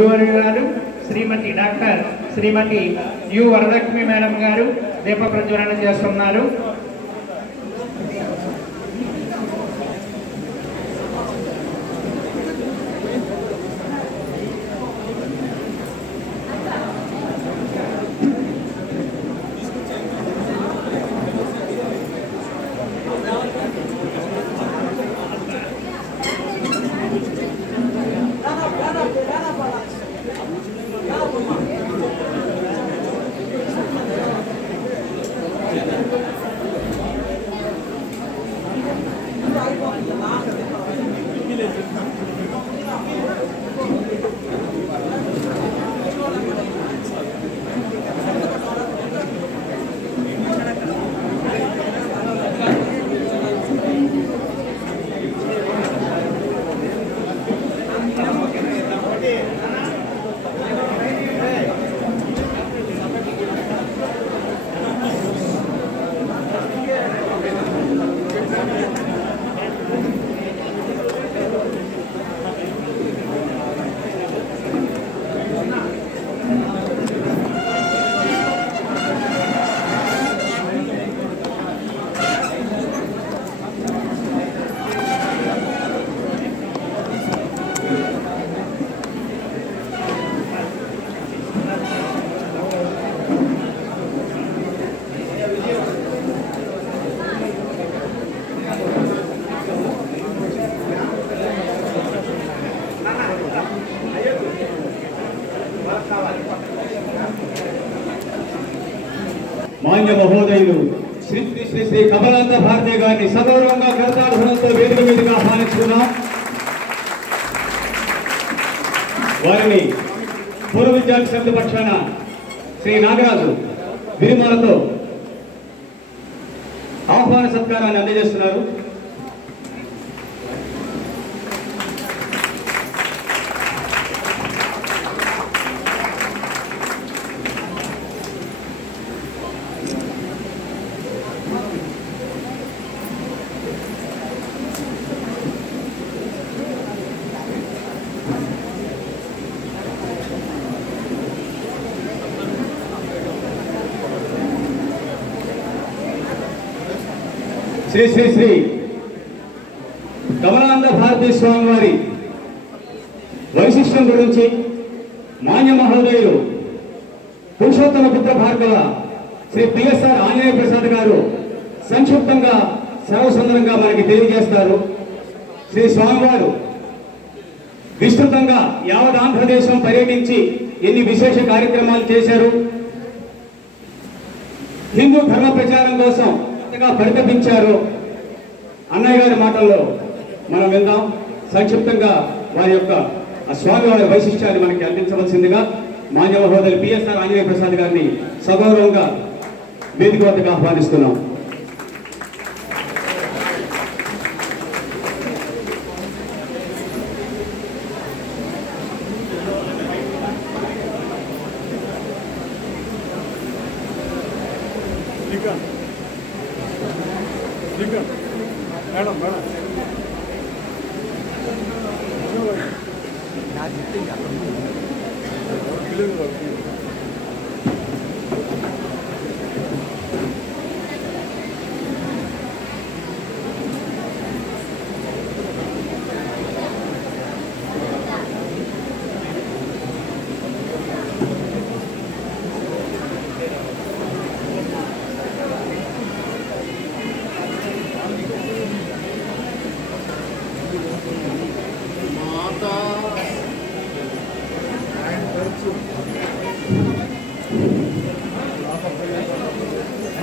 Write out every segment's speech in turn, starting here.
గురువర్యులు గారు Shrimati doctor Shrimati U Varalakshmi madam గారు దీప ప్రజ్వలన చేస్తున్నారు. మాన్య మహోదయులు శ్రీ శ్రీ శ్రీ కమలాంత భారతి గారిని సగౌరవంగా కరతాళధ్వనులతో వేదిక మీదుగా ఆహ్వానిస్తున్నాం. వారిని పూర్వ విద్యార్థి సమితి పక్షాన శ్రీ నాగరాజు విరిమాలతో ఆహ్వాన సత్కారాన్ని అందజేస్తున్నారు. శ్రీ శ్రీ శ్రీ కమలాంత భారతీ స్వామి వారి వైశిష్ట్యం గురించి మాన్య మహోదయులు పురుషోత్తమ పుత్ర భార్గవ శ్రీ పిఎస్ఆర్ ఆంజనేయ ప్రసాద్ గారు సంక్షిప్తంగా సర్వసుందరంగా మనకి తెలియజేస్తారు. శ్రీ స్వామివారు విస్తృతంగా యావత్ ఆంధ్రదేశం పర్యటించి ఎన్ని విశేష కార్యక్రమాలు చేశారు, హిందూ ధర్మ ప్రచారం కోసం పరితపించారు. అన్నయ్య గారి మాటల్లో మనం విందాం. సంక్షిప్తంగా వారి యొక్క స్వామివారి వైశిష్ట్యాన్ని మనకి అందించవలసిందిగా మాన్య మహోదయులు పిఎస్ఆర్ ఆంజనేయ ప్రసాద్ గారిని సగౌరవంగా వేదిక వద్దకు ఆహ్వానిస్తున్నాం. మేడం మేడం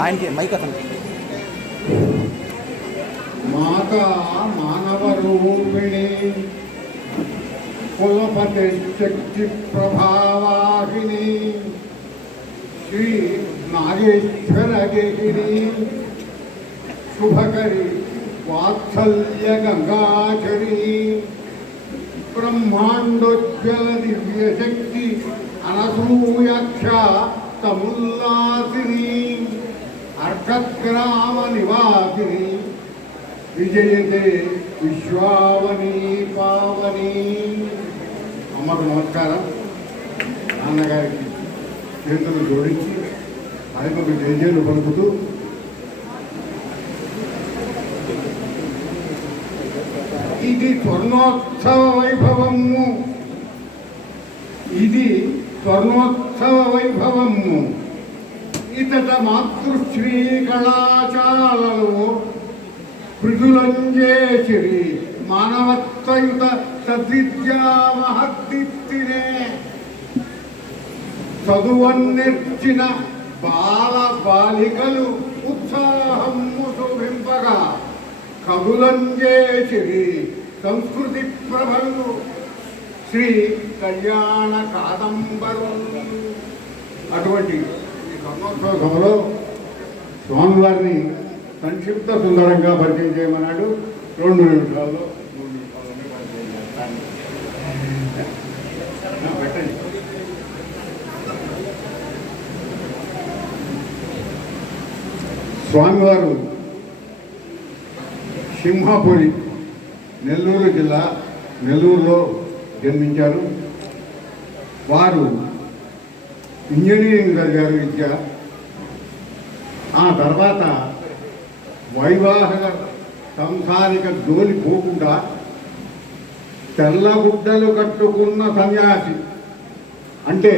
ఆయనకి మైక్ అతను మాతా మానవ రూపిణి కులపతి శక్తి ప్రభావాహిని శ్రీ నాగేశ్వర గేహిని శుభకరి వాత్సల్య గంగాచరి బ్రహ్మాండోజ్వల దివ్యశక్తి అనసూయాక్ష తముల్లాసిని अर्कग्राम निवासिनी विजयते विश्वावनी पावनी अम्मकु नमस्कारं। నాన్నగారికి చేతులు జోడించి ఆయనకు జయజేలు పలుకుతూ ఇది స్వర్ణోత్సవ వైభవము, ఇది స్వర్ణోత్సవ వైభవము. ఇతట మాతృశ్రీ కళాశాలలో పృథులంజేసిరి మానవత్వయుత సద్విద్యా మహద్దీప్తినే చదువన్నెర్చిన బాల బాలికలు ఉత్సాహము శోభింపగా కవులంజేసిరి సంస్కృతి ప్రభలు శ్రీ కళ్యాణ కాదంబరు. అటువంటి ఈ స్వర్ణోత్సవ సభలో స్వామివారిని సంక్షిప్త సుందరంగా పరిచయం చేయమన్నాడు. 2 నిమిషాల్లో 3 నిమిషాల్లోనే పరిచయం చేస్తాను. పెట్టండి. స్వామివారు సింహాపురి, నెల్లూరు జిల్లా, నెల్లూరులో జన్మించారు. వారు ఇంజనీరింగ్ చదివారు విద్య. ఆ తర్వాత వైవాహిక సంసారిక జోలి పోకుండా తెల్లగుడ్డలు కట్టుకున్న సన్యాసి. అంటే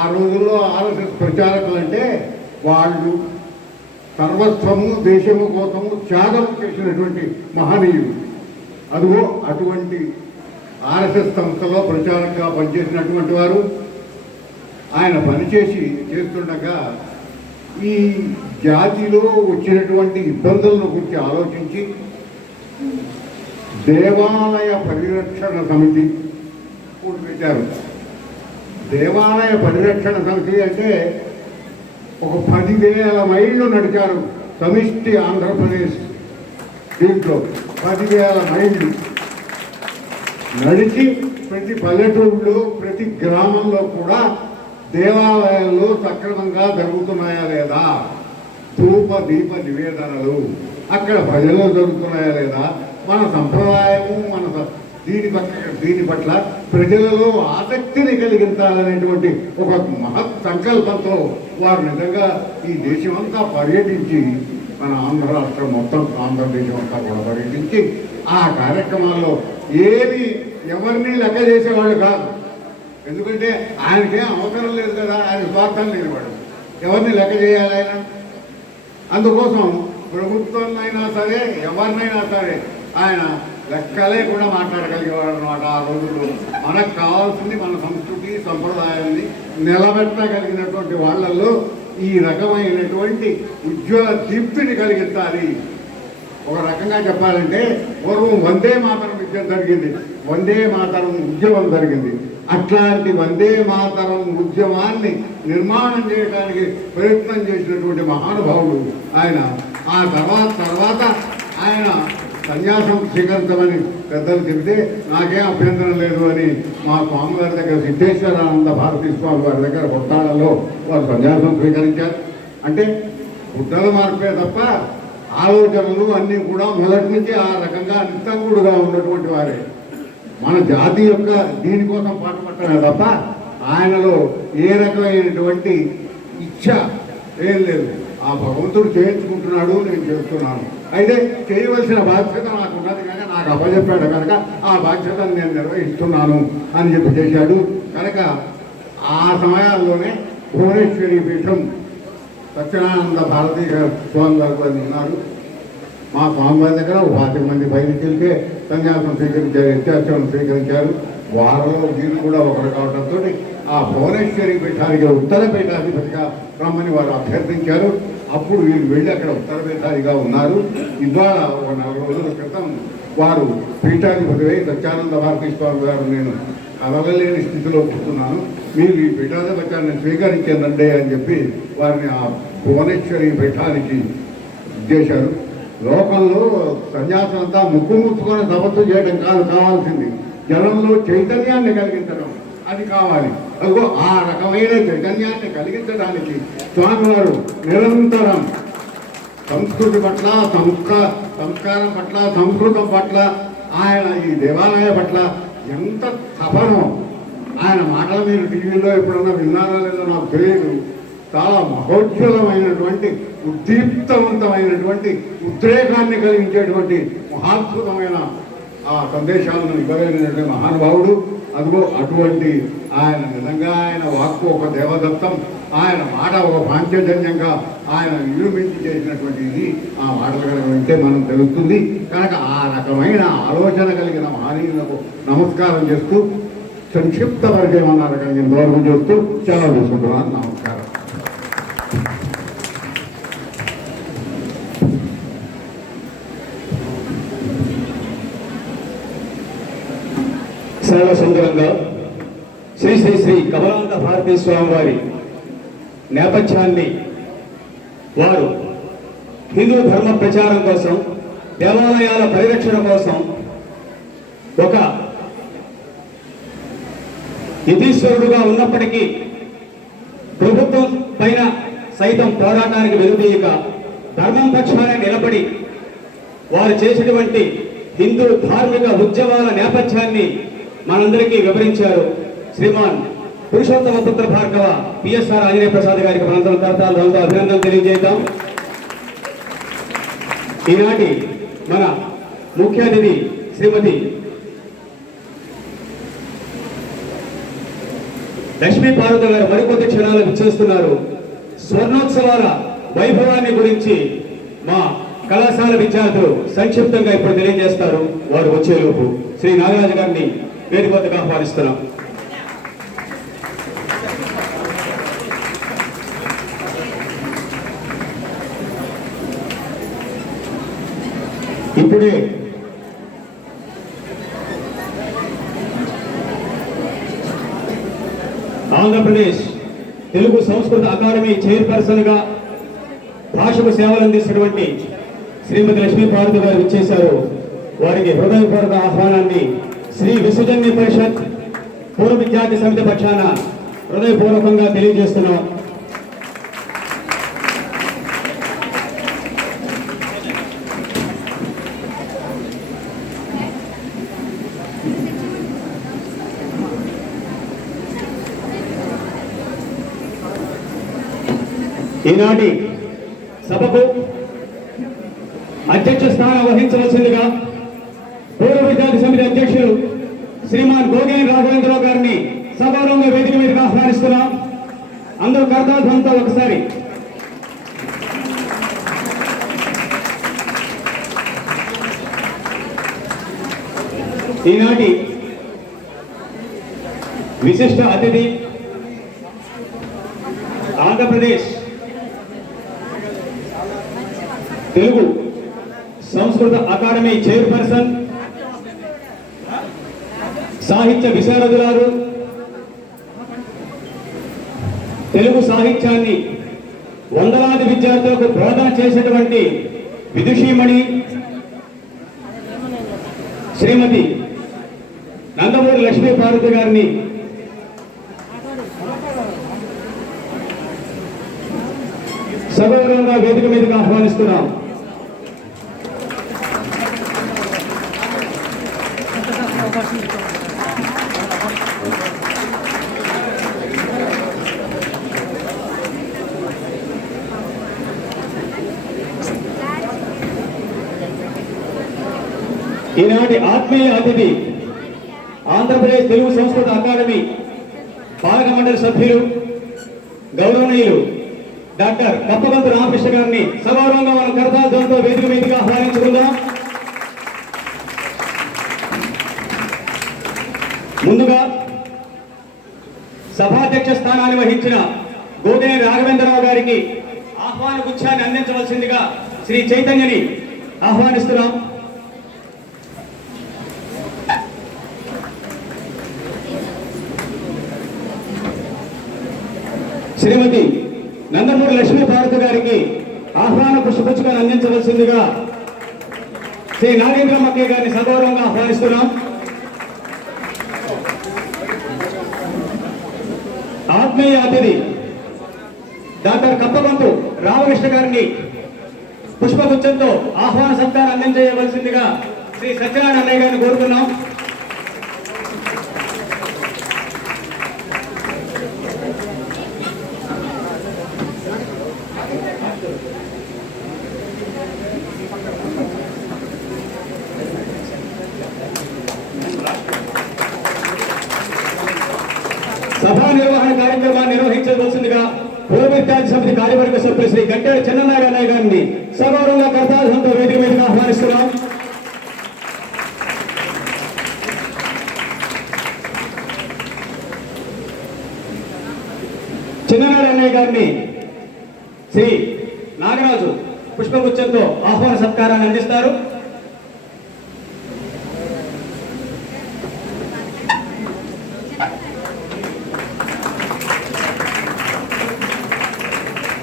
ఆ రోజుల్లో ఆర్ఎస్ఎస్ ప్రచారకులు అంటే వాళ్ళు సర్వస్వము దేశము కోసము త్యాగం చేసినటువంటి మహనీయుడు. అదిగో అటువంటి ఆర్ఎస్ఎస్ సంస్థలో ప్రచారంగా పనిచేసినటువంటి వారు. ఆయన పనిచేసి చేస్తుండగా ఈ జాతిలో వచ్చినటువంటి ఇబ్బందులను గురించి ఆలోచించి దేవాలయ పరిరక్షణ సమితి కూడా పెట్టారు. దేవాలయ పరిరక్షణ సమితి అంటే ఒక 10,000 మైళ్ళు నడిచారు సమిష్టి ఆంధ్రప్రదేశ్. దీంట్లో 10,000 మైళ్ళు నడిచి ప్రతి పల్లెటూరులో ప్రతి గ్రామంలో కూడా దేవాలయాల్లో సక్రమంగా జరుగుతున్నాయా లేదా, ధూప దీప నివేదనలు అక్కడ ప్రజల్లో జరుగుతున్నాయా లేదా, మన సంప్రదాయము మన దీని పట్ల ప్రజలలో ఆసక్తిని కలిగించాలనేటువంటి ఒక మహత్ సంకల్పంతో వారు నిజంగా ఈ దేశమంతా పర్యటించి, మన ఆంధ్ర రాష్ట్రం మొత్తం ఆంధ్రదేశం అంతా కూడా పర్యటించి ఆ కార్యక్రమాల్లో ఏమి ఎవరిని లెక్క చేసేవాళ్ళు కాదు. ఎందుకంటే ఆయనకేం అవసరం లేదు కదా, ఆయన స్వార్థం లేనివాడు, ఎవరిని లెక్క చేయాలి ఆయన. అందుకోసం ప్రభుత్వాన్నైనా సరే ఎవరినైనా సరే ఆయన లెక్కలే కూడా మాట్లాడగలిగేవాడు అనమాట. ఆ రోజుల్లో మనకు కావాల్సింది మన సంస్కృతి సంప్రదాయాన్ని నిలబెట్టగలిగినటువంటి వాళ్ళల్లో ఈ రకమైనటువంటి ఉజ్వల దీప్తిని కలిగించాలి. ఒక రకంగా చెప్పాలంటే పూర్వం వందే మాతరం విద్య జరిగింది, వందే మాతరం ఉద్యమం జరిగింది. అట్లాంటి వందే మాతరం ఉద్యమాన్ని నిర్మాణం చేయడానికి ప్రయత్నం చేసినటువంటి మహానుభావుడు ఆయన. ఆ తర్వాత ఆయన సన్యాసం స్వీకరించమని పెద్దలు చెబితే నాకేం అభ్యంతరం లేదు అని మా స్వామివారి దగ్గర సిద్ధేశ్వరానంద భారతీ స్వామి వారి దగ్గర కొట్టాలలో వారు సన్యాసం స్వీకరించారు. అంటే బుద్ధల మార్పే తప్ప ఆలోచనలు అన్నీ కూడా మొదటి నుంచి ఆ రకంగా నిస్తంగుడుగా ఉన్నటువంటి వారే. మన జాతి యొక్క దీనికోసం పాటుపట్టమే తప్ప ఆయనలో ఏ రకమైనటువంటి ఇచ్ఛ ఏం లేదు. ఆ భగవంతుడు చేయించుకుంటున్నాడు, నేను చేస్తున్నాను. అయితే చేయవలసిన బాధ్యత నాకు ఉన్నది కనుక నాకు అప్పచెప్పాడు కనుక ఆ బాధ్యతను నేను నిర్వహిస్తున్నాను అని చెప్పి చేశాడు. కనుక ఆ సమయాల్లోనే భువనేశ్వరి పీఠం సత్యనారాయణ భారతీ స్వామి వారు ఉన్నారు. మా స్వామివారి దగ్గర 25 మంది బయలుకెళ్తే సన్యాసం స్వీకరించారు, వ్యత్యాసం స్వీకరించారు. వారిలో వీరు కూడా ఒకరు కావడంతో ఆ భువనేశ్వరి పీఠానికి ఉత్తర పీఠాధిపతిగా రమ్మని వారు అభ్యర్థించారు. అప్పుడు వీరు వెళ్ళి అక్కడ ఉత్తర పీఠాధిగా ఉన్నారు. ఇవాళ ఒక 4 రోజుల క్రితం వారు పీఠాధిపతి సత్యానంద భారతీ స్వామి గారు నేను కదలలేని స్థితిలో కూర్చున్నాను, మీరు ఈ పీఠాధిపత్యాన్ని స్వీకరించండి అని చెప్పి వారిని ఆ భువనేశ్వరి పీఠానికి చేశారు. లోకంలో సన్యాసం అంతా ముక్కు ముచ్చుకొని తపస్సు చేయడం కాదు కావాల్సింది, జనంలో చైతన్యాన్ని కలిగించడం అది కావాలి. అదిగో ఆ రకమైన చైతన్యాన్ని కలిగించడానికి స్వామివారు నిరంతరం సంస్కృతి పట్ల సంస్కారం పట్ల సంస్కృతం పట్ల ఆయన ఈ దేవాలయ పట్ల ఎంత తపనో ఆయన మాటలు మీరు టీవీలో ఎప్పుడన్నా విన్నారో లేదో నాకు తెలియదు. చాలా మహోజ్వలమైనటువంటి ఉద్దీప్తవంతమైనటువంటి ఉద్రేకాన్ని కలిగించేటువంటి మహాద్భుతమైన ఆ సందేశాలను ఇవ్వగలిగినటువంటి మహానుభావుడు. అదిగో అటువంటి ఆయన నిజంగా ఆయన వాక్కు ఒక దేవదత్తం, ఆయన మాట ఒక పాంచజన్యంగా ఆయన నిరూపించి చేసినటువంటి ఇది ఆ మాటలు కనుక వింటే మనం తెలుస్తుంది. కనుక ఆ రకమైన ఆలోచన కలిగిన మహనీయులకు నమస్కారం చేస్తూ సంక్షిప్త పరిచయం అన్న రకంగా ఇంతవరకు చేస్తూ సెలవు తీసుకుంటున్నాను. నమస్కారం. సరళ సుందరంగా శ్రీ శ్రీ శ్రీ కమలాంత భారతీ స్వామి వారి నేపథ్యాన్ని వారు హిందూ ధర్మ ప్రచారం కోసం, దేవాలయాల పరిరక్షణ కోసం ఒక యతీశ్వరుడుగా ఉన్నప్పటికీ ప్రభుత్వం పైన సైతం పోరాటానికి వెలుదీయక ధర్మం పక్షాన నిలబడి వారు చేసినటువంటి హిందూ ధార్మిక ఉద్యమాల నేపథ్యాన్ని మనందరికీ వివరించారు. శ్రీమాన్ పురుషోత్తమ పుత్ర భార్గవ పిఎస్ఆర్ ఆంజనేయ ప్రసాద్ గారికి మనందరం తరతరాలతో అభినందనలు తెలియజేద్దాం. ఈనాటి మన ముఖ్య అతిథి శ్రీమతి లక్ష్మీ పార్వతి గారు మరికొద్ది క్షణాలు విచ్చేస్తున్నారు. స్వర్ణోత్సవాల వైభవాన్ని గురించి మా కళాశాల విద్యార్థులు సంక్షిప్తంగా ఇప్పుడు తెలియజేస్తారు. వారు వచ్చేలోపు శ్రీ నాగరాజు గారిని వేదిక వద్దకు ఆహ్వానిస్తున్నాం. ఇప్పుడే ఆంధ్రప్రదేశ్ తెలుగు సంస్కృత అకాడమీ చైర్పర్సన్ గా భాషకు సేవలు అందిస్తున్నటువంటి శ్రీమతి లక్ష్మీ పార్వతి గారు ఇచ్చేశారు. వారికి హృదయపూర్వక ఆహ్వానాన్ని శ్రీ విశ్వజన్య పరిషత్ పూర్వ విద్యార్థి సమితి పక్షాన హృదయపూర్వకంగా తెలియజేస్తున్నాం. ఈనాటి సభకు అధ్యక్ష స్థానం వహించవలసిందిగా పూర్వ విద్యార్థి సమితి అధ్యక్షులు శ్రీమాన్ గోగేని రాఘవేంద్రరావు గారిని సగౌరవంగా వేదిక మీదకి ఆహ్వానిస్తున్నాం. అందరూ కర్తాధ్వంతో ఒకసారి ఈనాటి విశిష్ట అతిథి ఆంధ్రప్రదేశ్ తెలుగు సంస్కృత అకాడమీ చైర్పర్సన్, సాహిత్య విశారదులారు, తెలుగు సాహిత్యాన్ని వందలాది విద్యార్థులకు బోధన చేసేటువంటి విదుషీమణి శ్రీమతి నందమూరి లక్ష్మీ పార్వతి గారిని సగౌరవంగా వేదిక మీదకి ఆహ్వానిస్తున్నాం. ఈనాటి ఆత్మీయ అతిథి ఆంధ్రప్రదేశ్ తెలుగు సంస్కృత అకాడమీ పాలక మండలి సభ్యులు గౌరవనీయులు డాక్టర్ కప్పగంతు రామకృష్ణ గారిని సగౌరవంగా మన కరతాళంతో వేదిక మీదుగా ఆహ్వానించుకుందాం. ముందుగా సభాధ్యక్ష స్థానాన్ని వహించిన గోగేని రాఘవేంద్రరావు గారికి ఆహ్వాన గుచ్ఛాన్ని అందించవలసిందిగా శ్రీ చైతన్యని ఆహ్వానిస్తున్నాం. శ్రీమతి నందమూరి లక్ష్మీ పార్వతి గారికి ఆహ్వాన పుష్పగుచ్ఛాన్ని అందించవలసిందిగా శ్రీ నాగేంద్రమక్కయ్య గారిని సగౌరవంగా ఆహ్వానిస్తున్నాం. ఆత్మీయ అతిథి డాక్టర్ కప్పగంతు రామకృష్ణ గారిని పుష్పగుచ్చంతో ఆహ్వాన సత్కారం అందించవలసిందిగా శ్రీ సత్యనారాయణ అన్నయ్య గారిని కోరుతున్నాం. సభా నిర్వహణ కార్యక్రమాన్ని నిర్వహించవలసిందిగా పురవిద్యార్థి సమితి కార్యవర్గ సభ్యులు శ్రీ గంటెల చిన్ననారాయణ గారిని సగౌరవంగా కర్తార్థంతో వేదిక మీదగా ఆహ్వానిస్తున్నాం. చిన్ననారాయణ గారిని శ్రీ నాగరాజు పుష్పగుచ్చంతో ఆహ్వాన సత్కారాన్ని అందిస్తారు.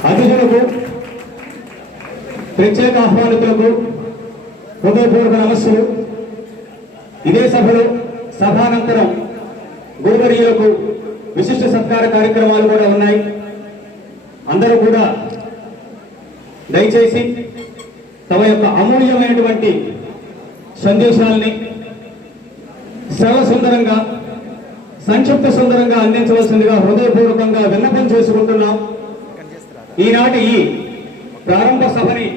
అతిథులకు ప్రత్యేక ఆహ్వానితులకు హృదయపూర్వక నమస్సులు. ఇదే సభలో సభానంతరం గురువర్యులకు విశిష్ట సత్కార కార్యక్రమాలు కూడా ఉన్నాయి. అందరూ కూడా దయచేసి తమ యొక్క అమూల్యమైనటువంటి సందేశాలని సరళ సుందరంగా సంక్షిప్త సుందరంగా అందించవలసిందిగా హృదయపూర్వకంగా విన్నపం చేసుకుంటున్నాం. ఈనాటి ఈ ప్రారంభ సభని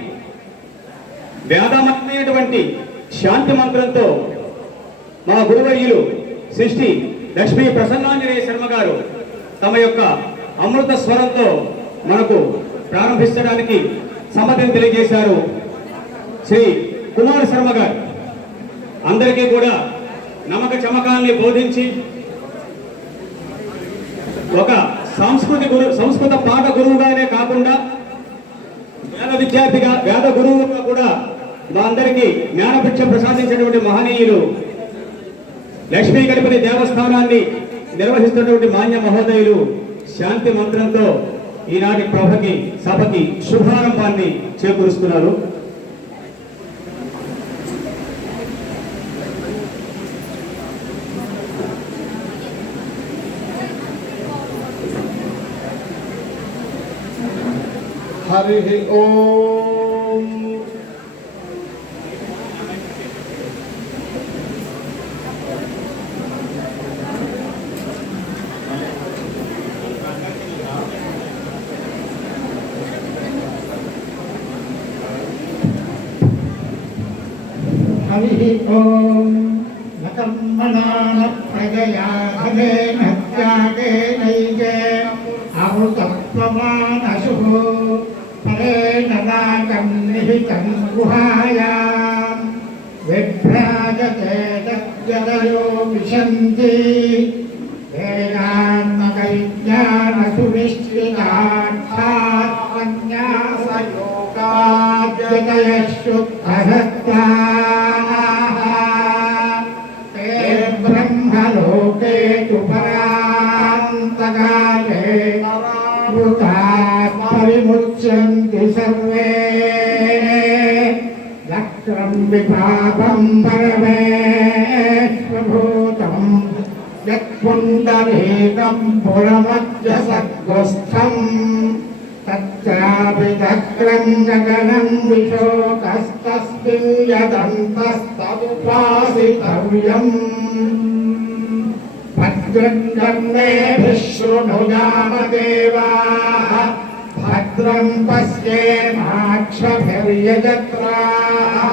వేదమైనటువంటి శాంతి మంత్రంతో మా గురువర్యులు సృష్టి లక్ష్మీ ప్రసన్నాంజనేయ శర్మ గారు తమ యొక్క అమృత స్వరంతో మనకు ప్రారంభించడానికి సమ్మతిని తెలియజేశారు. శ్రీ కుమార శర్మ గారు అందరికీ కూడా నమ్మక చమకాన్ని బోధించి ఒక సంస్కృత పాఠ గురువుగానే కాకుండా వేద విద్యార్థిగా వేద గురువుగా కూడా మా అందరికీ జ్ఞానభిక్ష ప్రసాదించినటువంటి మహనీయులు లక్ష్మీ గణపతి దేవస్థానాన్ని నిర్వహిస్తున్నటువంటి మాన్య మహోదయులు శాంతి మంత్రంతో ఈనాటి సభకి శుభారంభాన్ని చేకూరుస్తున్నారు. హరి ఓం. హరి ఓం. నకర్మణా ప్రజయా హరేణ త్యాగేనైకే అమృతత్వమానశుః పరేణ రాగం నిహితం గుహాయాం విభ్రాజతే తద్యదయో విశంతి వేదాంతకైజ్ఞానసువిష్టితార్థాన్యాసయోగాద్యతయశ్చుద్ధరత్వాః బ్రహ్మలోకే తు పరాంతకాలే వృథాః పరిముచ్యంతి సర్వే లక్ష్యం విపాపం పరమేశ్వభూతం యత్పుండరీకం పురమధ్యసద్గుస్థం తచ్చాపి చక్రం గగనం విశోకస్తస్మిన్ యదంతస్తదుపాసితవ్యం భద్రం కర్ణేభిః శృణుయామదేవాః భద్రం పశ్యేమాక్షభిర్యజత్రాः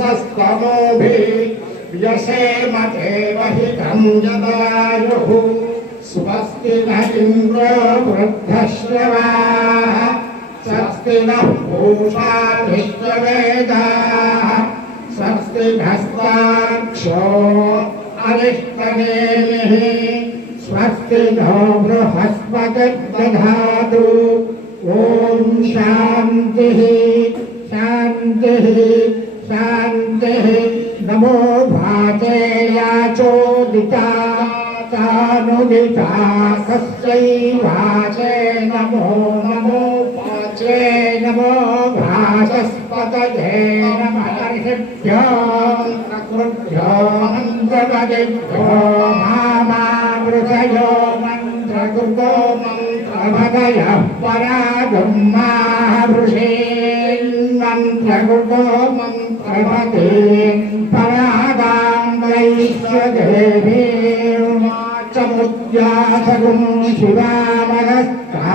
స్థిరైరంగైస్తుష్టువాగుంసస్తమోభిः వ్యసేమ దేవహితం యదాయుః స్వస్తి న ఇంద్రో వృద్ధశ్రవాः స్వస్తి నః పూషా విశ్వవేదాः స్వస్తి నస్తాక్షో అరిష్టనేమిః స్వస్తి నో బృహస్పతిర్దధాతు. ఓం శాంతిః శాంతిః శాంతిః. నమో వాచేయాచోదితా తానుదితా తస్యై వాచే నమో నమో వాచే నమో వాచస్పతయే నమః. ర్షిభ్యో ప్రకృభ్యో మంత్రపదిభ్యో మామావృతయో మంత్రకృతో మంత్రపదయః పరాగం మావృషేన్ మంత్రకృతో మంత్రపదేన్ పరాగాం వైశ్వదేవీం చముద్యాసగుం శివామగస్తాం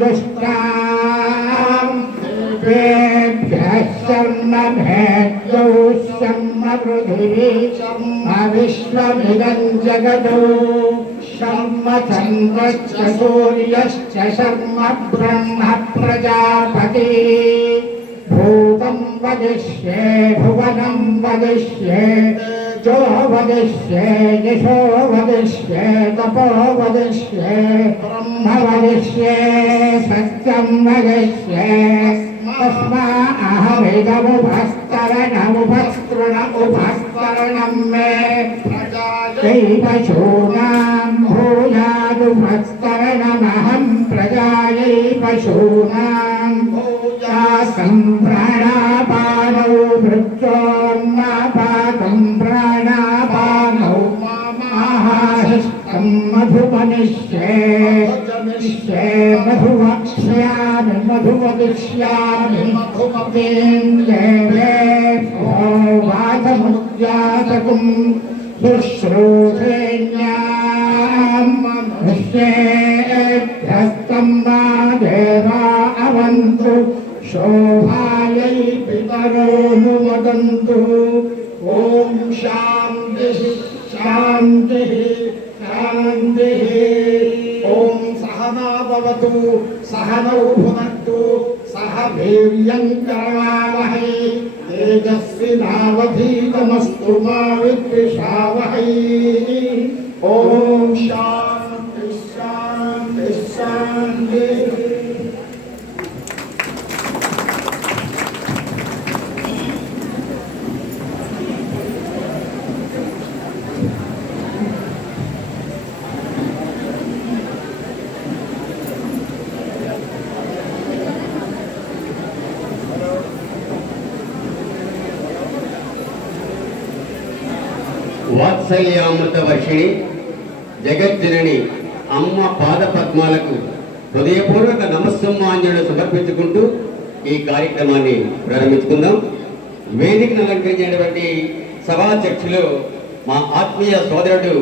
దుష్టాం దేవేభ్యః శర్మభేద్యౌ శర్మ पृथिवी विश्वमिदं जगतो शर्म चन्द्रश्च सूर्यश्च शर्म ब्रह्म प्रजापति भूतं वदिष्ये भुवनं वदिष्ये जो वदिष्ये यशो वदिष्ये तपो वदिष्ये ब्रह्म वदिष्ये सत्यं वदिष्ये तस्मा अहमिदमुपस्तरणमुपस्तृणमुपस्तरणं मे पशूनां भूयादुपस्तरणमहं प्रजायै पशूनां भूयासं प्राणापानौ मृत्योन्नापातं प्राणापानौ माहाहिष्टं मधुमनिष्ये मधुवक्ष्यामि मधुवदिष्यामि मधुमतीन्द्रे वाचमुद्यातकुं शुश्रूषेण्यां मनुष्येभ्यस्तं वा देवा अवन्तु शोभायै पितरोऽनुमोदन्तु ॐ शान्तिः शान्तिः शान्तिः ॐ सहना भवतु सहनौ भुनक्तु सह वीर्यं करवावहै तेजस्विनावधीतमस्तु मा विद्विषावहै ॐ शान्तिः शान्तिः शान्तिः వాత్సల్యామృత వర్షిణి జగజ్జనని అమ్మ పాద పద్మాలకు హృదయపూర్వక నమస్సమాంజలు సమర్పించుకుంటూ ఈ కార్యక్రమాన్ని ప్రారంభించుకుందాం. వేదికను అలంకరించినటువంటి సభాధ్యక్షులు మా ఆత్మీయ సోదరుడు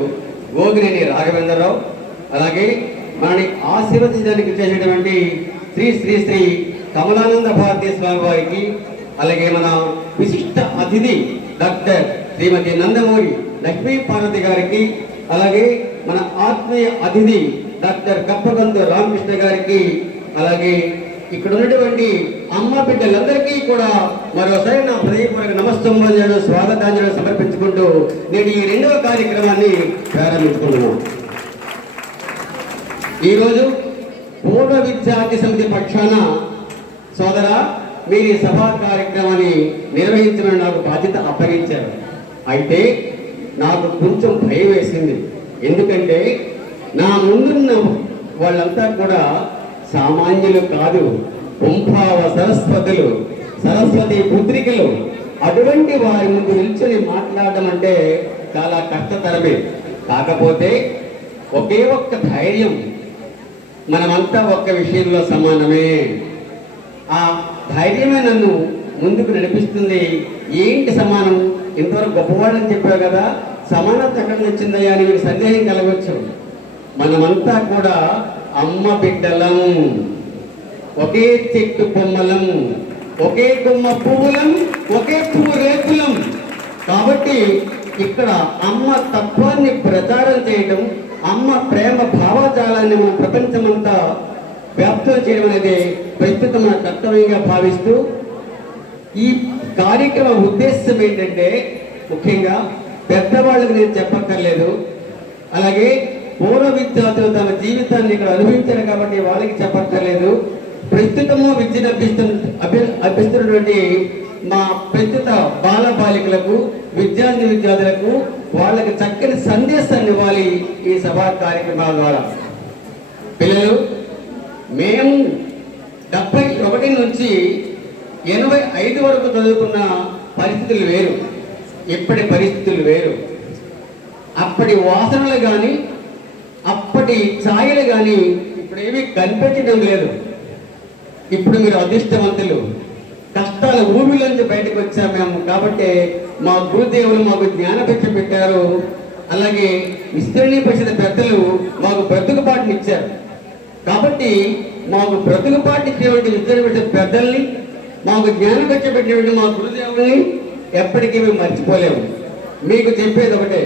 గోగినేని రాఘవేంద్రరావు, అలాగే మనని ఆశీర్వదించడానికి చేసినటువంటి శ్రీ శ్రీ శ్రీ కమలానంద భారతీ స్వామి వారికి, అలాగే మన విశిష్ట అతిథి డాక్టర్ శ్రీమతి నందమూరి లక్ష్మీ పార్వతి గారికి, అలాగే మన ఆత్మీయ అతిథి డాక్టర్ కప్పగంతు రామకృష్ణ గారికి, అలాగే ఇక్కడ ఉన్నటువంటి అమ్మ బిడ్డలందరికీ కూడా మరోసారి నా హృదయపూర్వక నమస్సంబోధనలు స్వాగతాంజలు సమర్పించుకుంటూ నేను ఈ రెండవ కార్యక్రమాన్ని ప్రారంభించుకుంటున్నాను. ఈరోజు పూర్వ విద్యార్థి సమితి పక్షాన సోదర మీరు ఈ సభా కార్యక్రమాన్ని నిర్వహించమని నాకు బాధ్యత అప్పగించారు. అయితే నాకు కొంచెం భయం వేసింది. ఎందుకంటే నా ముందున్న వాళ్ళంతా కూడా సామాన్యులు కాదు, కుంభావ సరస్వతులు, సరస్వతి పుత్రికలు. అటువంటి వారి ముందు నిల్చొని మాట్లాడడం అంటే చాలా కష్టతరమే. కాకపోతే ఒకే ఒక్క ధైర్యం, మనమంతా ఒక్క విషయంలో సమానమే. ఆ ధైర్యమే నన్ను ముందుకు నడిపిస్తుంది. ఏంటి సమానం? ఇంతవరకు గొప్పవాళ్ళని చెప్పావు కదా, సమానత ఎక్కడ వచ్చిందయ్యా అని మీకు సందేహం కలగవచ్చు. మనమంతా కూడా అమ్మ బిడ్డలం, ఒకే చెట్టు కొమ్మలం, ఒకే కొమ్మ పువ్వులం, ఒకే పువ్వు రేకులం. కాబట్టి ఇక్కడ అమ్మ తత్వాన్ని ప్రచారం చేయడం, అమ్మ ప్రేమ భావజాలాన్ని మన ప్రపంచమంతా వ్యాప్తం చేయడం అనేది ప్రస్తుతం మన కర్తవ్యంగా భావిస్తూ ఈ కార్యక్రమ ఉద్దేశం ఏంటంటే, ముఖ్యంగా పెద్దవాళ్ళకి నేను చెప్పక్కర్లేదు, అలాగే పూర్వ విద్యార్థులు తమ జీవితాన్ని ఇక్కడ అనుభవించారు కాబట్టి వాళ్ళకి చెప్పక్కర్లేదు. ప్రస్తుతము విద్యను అభ్యసిస్తున్నటువంటి మా ప్రస్తుత బాలబాలికలకు, విద్యార్థులకు వాళ్ళకి చక్కని సందేశాన్ని ఇవ్వాలి ఈ సభా కార్యక్రమాల ద్వారా. పిల్లలు, మేము 71 నుంచి 85 వరకు చదువుకున్న పరిస్థితులు వేరు, ఇప్పటి పరిస్థితులు వేరు. అప్పటి వాసనలు కానీ అప్పటి ఛాయలు కానీ ఇప్పుడు ఏమీ కనిపించడం లేదు. ఇప్పుడు మీరు అదృష్టవంతులు, కష్టాల ఊబిలోంచి బయటకు వచ్చాము మేము. కాబట్టి మా గురుదేవులు మాకు జ్ఞానభిక్ష పెట్టారు, అలాగే విస్తరణీ పరిషత్ పెద్దలు మాకు బ్రతుకుపాటుని ఇచ్చారు. కాబట్టి మాకు బ్రతుకుపాటు ఇచ్చేటువంటి విస్తరణ పరిషత్ పెద్దల్ని, మాకు జ్ఞానభిక్ష పెట్టినటువంటి మా గురుదేవుల్ని ఎప్పటికీ మేము మర్చిపోలేము. మీకు చెప్పేది ఒకటే,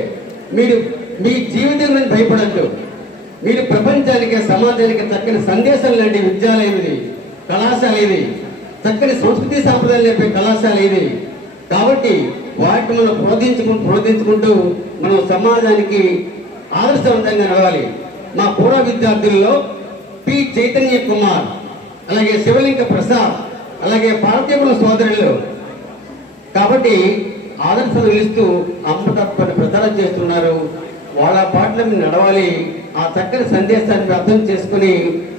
మీరు మీ జీవితం గురించి భయపడద్దు. మీరు ప్రపంచానికి సమాజానికి చక్కని సందేశం లాంటి విద్యాలయం ఇది, కళాశాల ఇది, చక్కని సంస్కృతి సాంప్రదాయాలు నేర్పే కళాశాల ఇది. కాబట్టి వాటిని మనం ప్రోత్సహించుకుంటూ మనం సమాజానికి ఆదర్శవంతంగా నడవాలి. మా పూర్వ విద్యార్థుల్లో పి చైతన్య కుమార్, అలాగే శివలింగ ప్రసాద్, అలాగే భారతీయ సోదరులు కాబట్టి ఆదర్శం నిలుస్తూ అమ్మతత్వాన్ని ప్రచారం చేస్తున్నారు. వాళ్ళ పాటలు మీరు నడవాలి. ఆ చక్కని సందేశాన్ని అర్థం చేసుకుని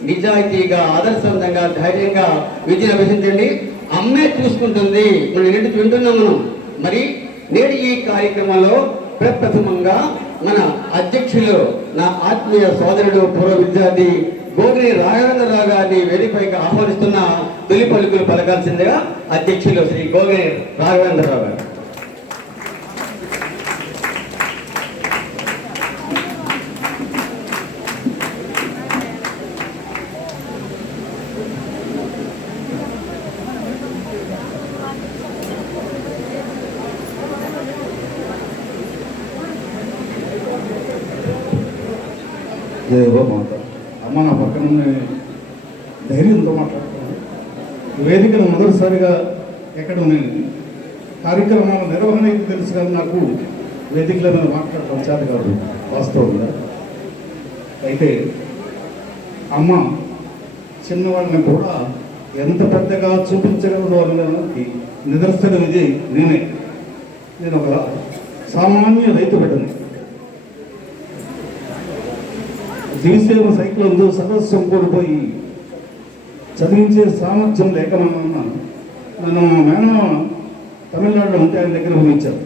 నిజాయితీగా, ఆదర్శవంతంగా, ధైర్యంగా విద్యను అభ్యసించండి. అమ్మే చూసుకుంటుంది. మనం ఏంటి వింటున్నాం మనం. మరి నేడు ఈ కార్యక్రమంలో ప్రప్రథమంగా మన అధ్యక్షులు, నా ఆత్మీయ సోదరుడు, పూర్వ విద్యార్థి గోగిని రాఘవేంద్రరావు గారిని వేదికపైకి ఆహ్వానిస్తున్న తొలి పలుకులు పలకాల్సిందిగా అధ్యక్షులు శ్రీ గోగిని రాఘవేంద్రరావు గారు. దేవ మాత అమ్మ నా పక్కన ధైర్యంతో మాట్లాడుతున్నాను. వేదికను మొదటిసారిగా ఎక్కడ నేను కార్యక్రమాల నిర్వహణ అయితే తెలుసు కానీ నాకు వేదికలో నేను మాట్లాడటం చేత కాదు వాస్తవంగా. అయితే అమ్మ చిన్నవాళ్ళని కూడా ఎంత పెద్దగా చూపించగలదు అన్నదానికి నిదర్శనం ఇది నేనే. నేను ఒక సామాన్య రైతు బిడ్డని. దివిసేవ సైకిల్ సదస్యం కోల్పోయి చదివించే సామర్థ్యం లేకమన్నా నన్ను మా మేనమామ తమిళనాడులో ఉంటే ఆయన దగ్గర పంపించారు.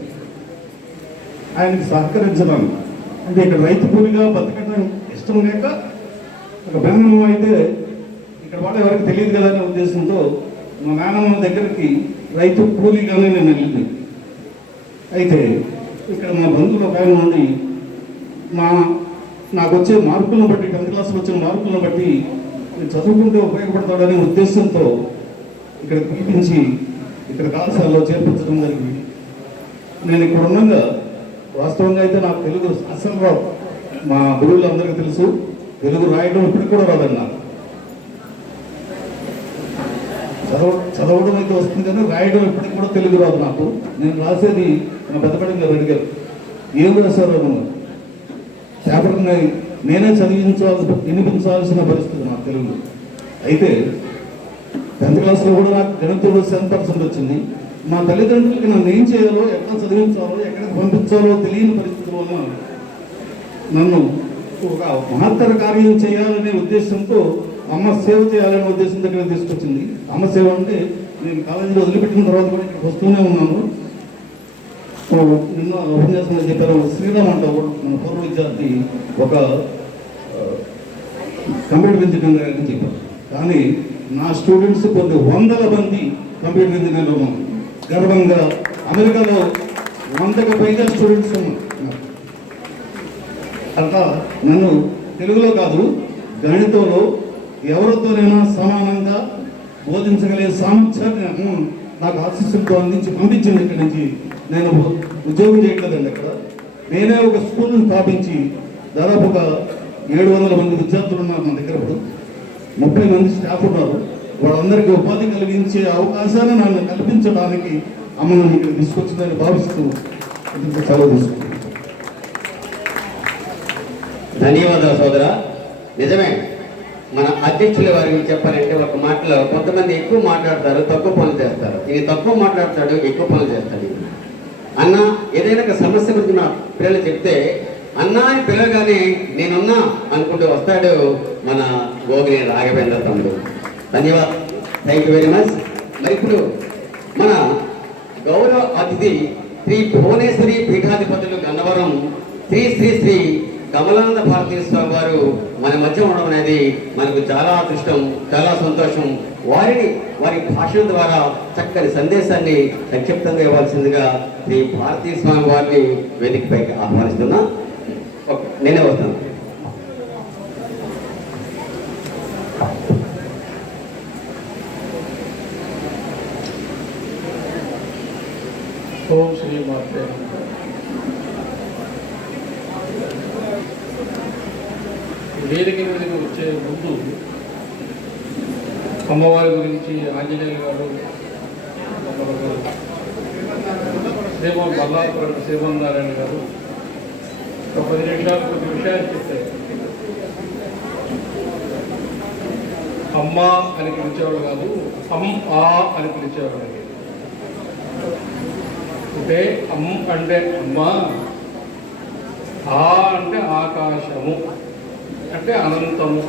ఆయనకి సహకరించడానికి అంటే ఇక్కడ రైతు కూలిగా బతకడం ఇష్టం లేక ఒక మేనమామ అయితే ఇక్కడ వాళ్ళు ఎవరికి తెలియదు కదా అనే ఉద్దేశంతో మా మేనమామ దగ్గరికి రైతు కూలీగానే నేను వెళ్ళింది. అయితే ఇక్కడ మా బంధువులు ఒక ఆయన నుండి నాకు వచ్చే మార్కులను బట్టి, 10th క్లాస్లో వచ్చిన మార్కులను బట్టి నేను చదువుకుంటే ఉపయోగపడతాడనే ఉద్దేశంతో ఇక్కడ పిలిపించి ఇక్కడ కళాశాలలో చేర్పించడం జరిగింది. నేను ఇక్కడ ఉండగా వాస్తవంగా అయితే నాకు తెలుగు అసలు రావు. మా గురువులు అందరికీ తెలుసు, తెలుగు రాయడం ఇప్పటికి కూడా రాదండి. నాకు చదవడం అయితే వస్తుంది కానీ రాయడం ఇప్పటికి కూడా తెలుగు రాదు నాకు. నేను రాసేది నా పెద్దపడి గారు అడిగారు, ఏం రాశారు పేపర్ని నేనే వినిపించాల్సిన పరిస్థితి నాకు తెలుగు. అయితే 10th క్లాస్లో కూడా నాకు గణితంలో 7% వచ్చింది. మా తల్లిదండ్రులకి నన్ను ఏం చేయాలో, ఎక్కడ చదివించాలో, ఎక్కడికి పంపించాలో తెలియని పరిస్థితుల్లో నన్ను ఒక మహత్తర కార్యం చేయాలనే ఉద్దేశంతో, అమ్మ సేవ చేయాలనే ఉద్దేశం దగ్గర తీసుకొచ్చింది. అమ్మ సేవ అంటే నేను కాలేజీలో వదిలిపెట్టిన తర్వాత కూడా ఇక్కడికి వస్తూనే ఉన్నాను. నిన్న ఉపన్యాసంలో చెప్పారు, శ్రీరామ్ అంట మన పూర్వ విద్యార్థి ఒక కంప్యూటర్ ఇంజనీర్ అని చెప్పారు. కానీ నా స్టూడెంట్స్ కొన్ని 100 మంది కంప్యూటర్ ఇంజనీర్లు ఉన్నారు. గర్వంగా అమెరికాలో 100కి పైగా స్టూడెంట్స్ ఉన్నారు. అట్లా నన్ను తెలుగులో కాదు గణితంలో ఎవరితోనైనా సమానంగా బోధించగలిగే సామర్థ్యాన్ని నాకు ఆశీస్సులతో అందించి పంపించింది. ఇక్కడి నుంచి నేను ఉద్యోగం చేయట్లేదండి. అక్కడ నేనే ఒక స్కూల్ని స్థాపించి దాదాపు ఒక 700 మంది విద్యార్థులు ఉన్నారు నా దగ్గర. ఇప్పుడు 30 మంది స్టాఫ్ ఉన్నారు. వాళ్ళందరికీ ఉపాధి కలిగించే అవకాశాన్ని నన్ను కల్పించడానికి అమ్మ నన్ను ఇక్కడ తీసుకొచ్చిందని భావిస్తూ సెలవు తీసుకుంటాను. ధన్యవాదాలు సోదరా. నిజమే, మన అధ్యక్షుల వారికి చెప్పాలంటే ఒక మాటలో కొంతమంది ఎక్కువ మాట్లాడతారు, తక్కువ పనులు చేస్తారు. ఇది తక్కువ మాట్లాడతాడు, ఎక్కువ పనులు చేస్తాడు. అన్న ఏదైనా ఒక సమస్య గురించి మా పిల్లలు చెప్తే అన్న అని పిల్లగానే నేనున్నా అనుకుంటూ వస్తాడు మన గోగిని రాఘవేంద్ర తమ్ముడు. ధన్యవాదాలు, థ్యాంక్ యూ వెరీ మచ్. మరి ఇప్పుడు మన గౌరవ అతిథి శ్రీ భువనేశ్వరి పీఠాధిపతులు గన్నవరం శ్రీ శ్రీ శ్రీ కమలానంద భారతీ స్వామి వారు మన మధ్య ఉండడం అనేది మనకు చాలా అదృష్టం, చాలా సంతోషం. వారి భాషల ద్వారా చక్కని సందేశాన్ని సంక్షిప్తంగా ఇవ్వాల్సిందిగా శ్రీ భారతీ స్వామి వారిని వేదికపైకి ఆహ్వానిస్తున్నా. నేనే వస్తాను. ఓ వేదిక మీదకి వచ్చే ముందు అమ్మవారి గురించి ఆంజనేయులు గారు శ్రీమన్ బల్లాపురం శ్రీమన్నారాయణ గారు ఒక 10 నిమిషాలు కొన్ని విషయాలు చెప్తారు. అమ్మ అని పిలిచేవాడు కాదు, ఆ అని పిలిచేవాడు. అంటే అంటే అమ్మ, ఆ అంటే ఆకాశము, అంటే అనంతము,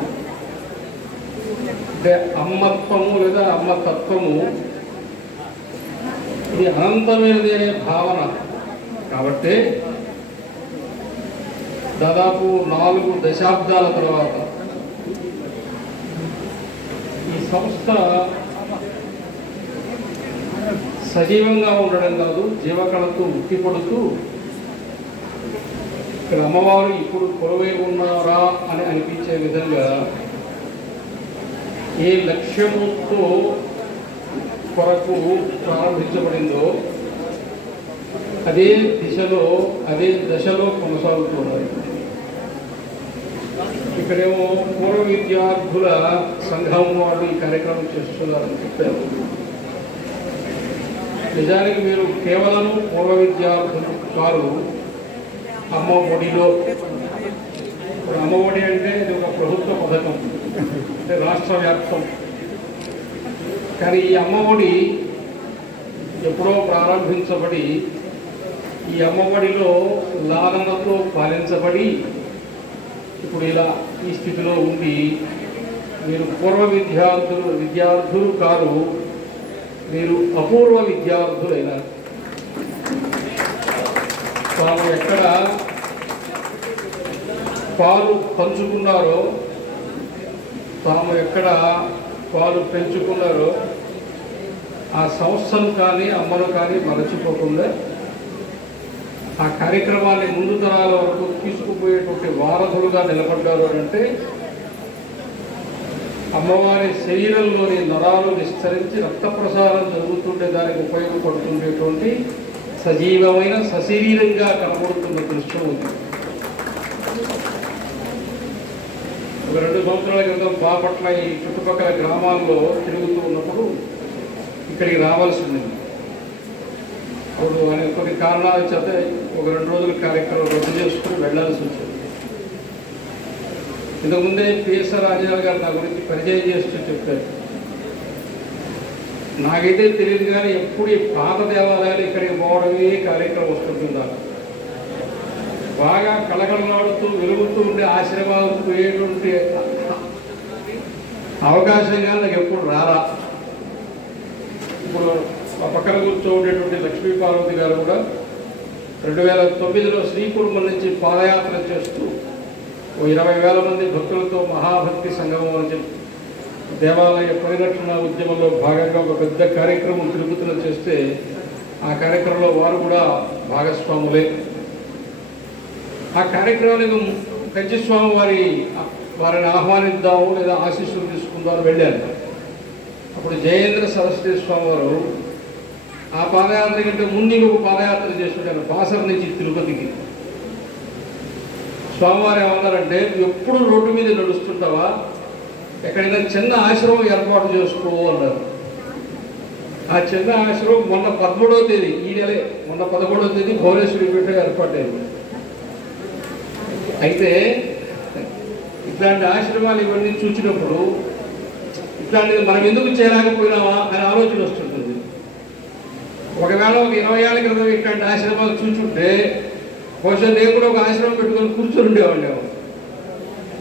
అంటే అమ్మత్వము లేదా అమ్మతత్వము ఇది అనంతమైనది అనే భావన. కాబట్టి దాదాపు 4 దశాబ్దాల తర్వాత ఈ సంస్థ సజీవంగా ఉండడం కాదు, జీవకళతో ఉట్టిపడుతూ ఇక్కడ అమ్మవారు ఇప్పుడు కొలువై ఉన్నారా అని అనిపించే విధంగా ఏ లక్ష్యముతో కొరకు ప్రారంభించబడిందో అదే దిశలో అదే దశలో కొనసాగుతున్నారు. ఇక్కడేమో పూర్వ విద్యార్థుల సంఘం వాళ్ళు ఈ కార్యక్రమం చేస్తున్నారని చెప్పారు. నిజానికి మీరు కేవలం పూర్వ విద్యార్థులు కారు. అమ్మ ఒడిలో, అమ్మ ఒడి అంటే ఇది ఒక ప్రభుత్వ పథకం, అంటే రాష్ట్ర వ్యాప్తం. కానీ ఈ అమ్మ ఒడి ఎప్పుడో ప్రారంభించబడి ఈ అమ్మ ఒడిలో లాలనతో పాలించబడి ఇప్పుడు ఇలా ఈ స్థితిలో ఉండి మీరు పూర్వ విద్యార్థులు కారు, మీరు అపూర్వ విద్యార్థులైనారు. తాము ఎక్కడ పాలు పంచుకున్నారో, తాము ఎక్కడ పాలు పెంచుకున్నారో ఆ సంస్థను కానీ అమ్మను కానీ మరచిపోకుండా ఆ కార్యక్రమాన్ని ముందు తరాల వరకు తీసుకుపోయేటువంటి వారధులుగా నిలబడ్డారు అంటే అమ్మవారి శరీరంలోని నరాలు విస్తరించి రక్త ప్రసారం జరుగుతుండే దానికి ఉపయోగపడుతుండేటువంటి సజీవమైన సశరీరంగా కనబడుతున్న దృశ్యం ఉంది. ఒక 2 సంవత్సరాల క్రితం బాపట్ల ఈ చుట్టుపక్కల గ్రామాల్లో తిరుగుతూ ఉన్నప్పుడు ఇక్కడికి రావాల్సింది. అప్పుడు కొన్ని కారణాల చేత ఒక 2 రోజుల కార్యక్రమం రద్దు చేసుకుని వెళ్లాల్సి వచ్చింది. ఇంతకుముందే పిఎస్ఆర్ రాజారావు గారు నా గురించి పరిచయం చేస్తూ చెప్పారు. నాకైతే తెలియదు కానీ ఎప్పుడు ఈ పాత దేవాలయాలు ఇక్కడికి పోవడమే కార్యక్రమం వస్తుంటుందా, బాగా కళకళలాడుతూ వెలుగుతూ ఉండే ఆశీర్వాదం పోయేటువంటి అవకాశంగా నాకు ఎప్పుడు రారా. ఇప్పుడు ఆ పక్కన కూర్చోండేటువంటి లక్ష్మీ పార్వతి గారు కూడా 2009లో శ్రీకుర్మం నుంచి పాదయాత్ర చేస్తూ 20,000 మంది భక్తులతో మహాభక్తి సంగమం అని చెప్పి దేవాలయ పరిరక్షణ ఉద్యమంలో భాగంగా ఒక పెద్ద కార్యక్రమం తిరుపతిలో చేస్తే ఆ కార్యక్రమంలో వారు కూడా భాగస్వాములే. ఆ కార్యక్రమానికి కంచిస్వామి వారిని ఆహ్వానిద్దాము లేదా ఆశీస్సులు తీసుకుందామని వెళ్ళారు. అప్పుడు జయేంద్ర సరస్వతి స్వామి వారు ఆ పాదయాత్ర కంటే ముందు ఇంకొక పాదయాత్ర చేస్తుంటారు బాసర నుంచి తిరుపతికి. స్వామివారు ఏమన్నారంటే, ఎప్పుడు రోడ్డు మీద నడుస్తుంటావా, ఎక్కడైనా చిన్న ఆశ్రమం ఏర్పాటు చేసుకో అన్నారు. ఆ చిన్న ఆశ్రమం మొన్న 13వ తేదీ, ఈ నెలే మొన్న 11వ తేదీ భువనేశ్వరి పీఠ ఏర్పాటైంది. అయితే ఇట్లాంటి ఆశ్రమాలు ఇవన్నీ చూసినప్పుడు ఇట్లాంటిది మనం ఎందుకు చేయలేకపోయినామా అనే ఆలోచన వస్తుంటుంది. ఒకవేళ ఒక 20 ఏళ్ల క్రితం ఇట్లాంటి ఆశ్రమాలు చూచుంటే బహుశా నేను కూడా ఒక ఆశ్రమం పెట్టుకొని కూర్చొని ఉండేవాళ్ళు.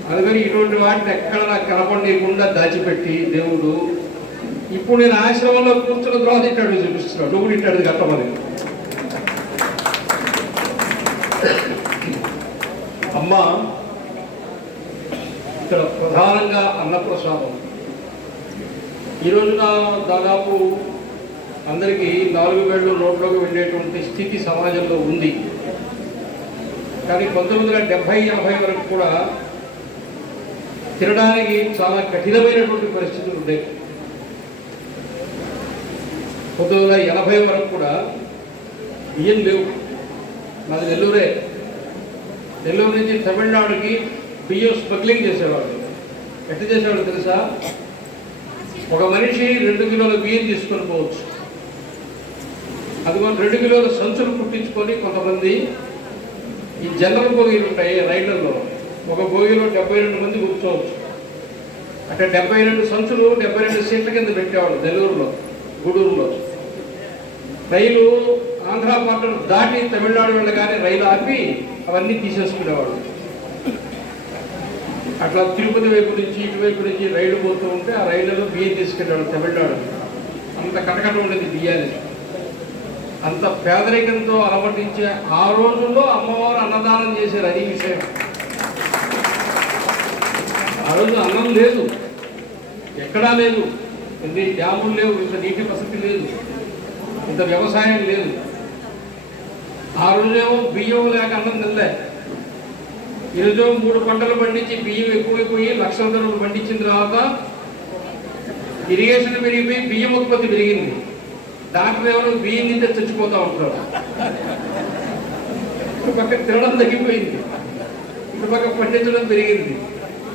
అందుకని ఇటువంటి వాటిని ఎక్కడ నాకు కనపడకుండా దాచిపెట్టి దేవుడు ఇప్పుడు నేను ఆశ్రమంలో కూర్చున్న తర్వాత ఇట్టాడు చూపిస్తున్నాడు, నువ్వు ఇట్టాడు కట్టమని. అమ్మ ఇక్కడ ప్రధానంగా అన్నప్రసాదం. ఈ రోజున దాదాపు అందరికీ 4 వేళ్ళు నోట్లోకి వెళ్ళేటువంటి స్థితి సమాజంలో ఉంది. కానీ 1970-80 వరకు కూడా తినడానికి చాలా కఠినమైనటువంటి పరిస్థితులు ఉండేవి. 1980 వరకు కూడా బియ్యం లేవు. నాది నెల్లూరే. నెల్లూరు నుంచి తమిళనాడుకి బియ్యం స్మగ్లింగ్ చేసేవాడు. ఎట్లా చేసేవాడు తెలుసా? ఒక మనిషి 2 కిలోల బియ్యం తీసుకొని పోవచ్చు. అదిగో 2 కిలోల సంచులు కుట్టించుకొని కొంతమంది ఈ జనరల్ బోగీలు ఉంటాయి రైళ్లలో, ఒక బోగిలో 72 మంది కూర్చోవచ్చు. అంటే 72 సంచులు 72 సీట్ల కింద పెట్టేవాడు నెల్లూరులో, గూడూరులో. రైలు ఆంధ్ర బార్డర్ దాటి తమిళనాడు వెళ్ళగానే రైలు ఆపి అవన్నీ తీసేసుకునేవాడు. అట్లా తిరుపతి వైపు నుంచి ఇటువైపు నుంచి రైలు పోతూ ఉంటే ఆ రైళ్లలో బియ్యం తీసుకెళ్ళాడు తమిళనాడు. అంత కటకట ఉండేది బియ్యానికి. అంత పేదరికంతో అలవటించే ఆ రోజుల్లో అమ్మవారు అన్నదానం చేశారు. అది విషయం. ఆ రోజు అన్నం లేదు, ఎక్కడా లేదు, ఎన్ని డ్యాములు లేవు, ఇంత నీటి వసతి లేదు, ఇంత వ్యవసాయం లేదు. ఆ రోజేమో బియ్యం లేక అన్నం తినలే. ఈరోజు 3 పంటలు పండించి బియ్యం ఎక్కువైపోయి లక్షల టన్నులు పండించిన తర్వాత ఇరిగేషన్ పెరిగిపోయి బియ్యం ఉత్పత్తి పెరిగింది. డాక్టర్ ఎవరు బియ్యం తింటే చచ్చిపోతూ ఉంటారు. ఇటు పక్క తినడం తగ్గిపోయింది, ఇటు పక్క పండించడం పెరిగింది.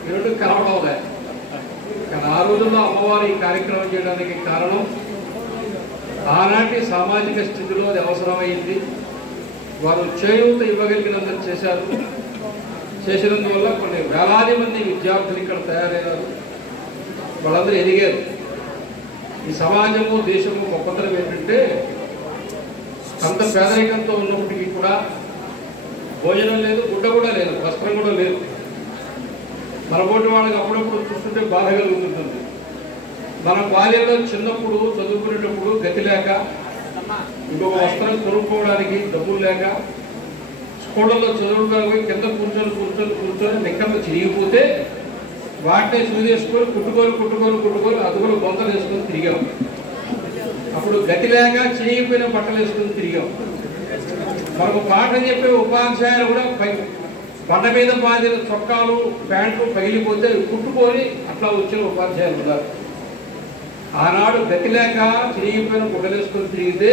ఈ రెండు కలవడంలే. కానీ ఆ రోజుల్లో అమ్మవారు ఈ కార్యక్రమం చేయడానికి కారణం ఆనాటి సామాజిక స్థితిలో అది అవసరమైంది. వారు చేయూత ఇవ్వగలిగినంత చేశారు. చేసినందువల్ల కొన్ని వేలాది మంది విద్యార్థులు ఇక్కడ తయారయ్యారు. వాళ్ళందరూ ఎదిగారు. ఈ సమాజము దేశము గొప్పతనం ఏంటంటే అంత పేదరికంతో ఉన్నప్పటికీ కూడా భోజనం లేదు, గుడ్డ కూడా లేదు, వస్త్రం కూడా లేదు. మన పోటీ వాళ్ళకి అప్పుడప్పుడు చూస్తుంటే బాధ కలుగుతుంటుంది. మన బాల్యంలో చిన్నప్పుడు చదువుకునేటప్పుడు గతి లేక, ఇంకొక వస్త్రం కొనుక్కోవడానికి డబ్బులు లేక, స్కూళ్ళల్లో చదువుకోవాలి కింద కూర్చొని నిక్కలు చిరిగిపోతే వాటిని సూదేసుకొని కుట్టుకొని అదుగులు బొంతలు వేసుకొని తిరిగాం. అప్పుడు గతి లేక చిరిగిపోయిన బట్టలు వేసుకొని తిరిగాం. మనకు పాఠం చెప్పే ఉపాధ్యాయులు కూడా బండ మీద పాదిన చొక్కాలు ప్యాంట్లు పగిలిపోతే కుట్టుకొని అట్లా వచ్చిన ఉపాధ్యాయులు ఉన్నారు. ఆనాడు గతి లేక చిరిగిపోయిన గుడ్డలు వేసుకొని తిరిగితే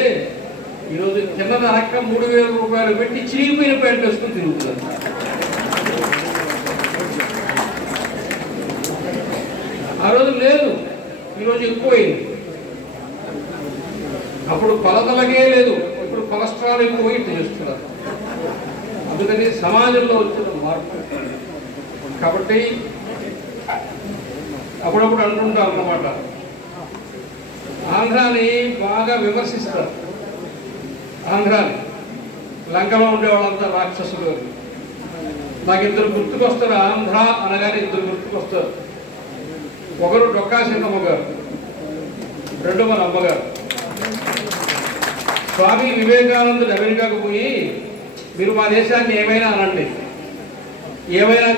ఈరోజు కింద అరక్క 3,000 రూపాయలు పెట్టి చిరిగిపోయిన ప్యాంట్లు వేసుకొని తిరుగుతున్నారు. ఆ రోజు లేదు, ఈరోజు ఎక్కువైంది. అప్పుడు కొలతలకే లేదు, ఇప్పుడు కొలెస్ట్రాల్ ఎక్కువ ఇట్లా చేస్తున్నారు. అందుకని సమాజంలో వచ్చిన మార్పు. కాబట్టి అప్పుడప్పుడు అంటుంటారు అన్నమాట, ఆంధ్రాని బాగా విమర్శిస్తారు. ఆంధ్రాని లంకలో ఉండే వాళ్ళంతా రాక్షసులు. నాకు 2 గుర్తుకొస్తారు. ఆంధ్ర అనగానే 2 గుర్తుకొస్తారు. ఒకరు డొక్కా సీతమ్మ గారు, 2 మన అమ్మగారు. స్వామి వివేకానందుడు అమెరికాకు పోయి మీరు మా దేశాన్ని ఏమైనా అనండి, ఏమైనా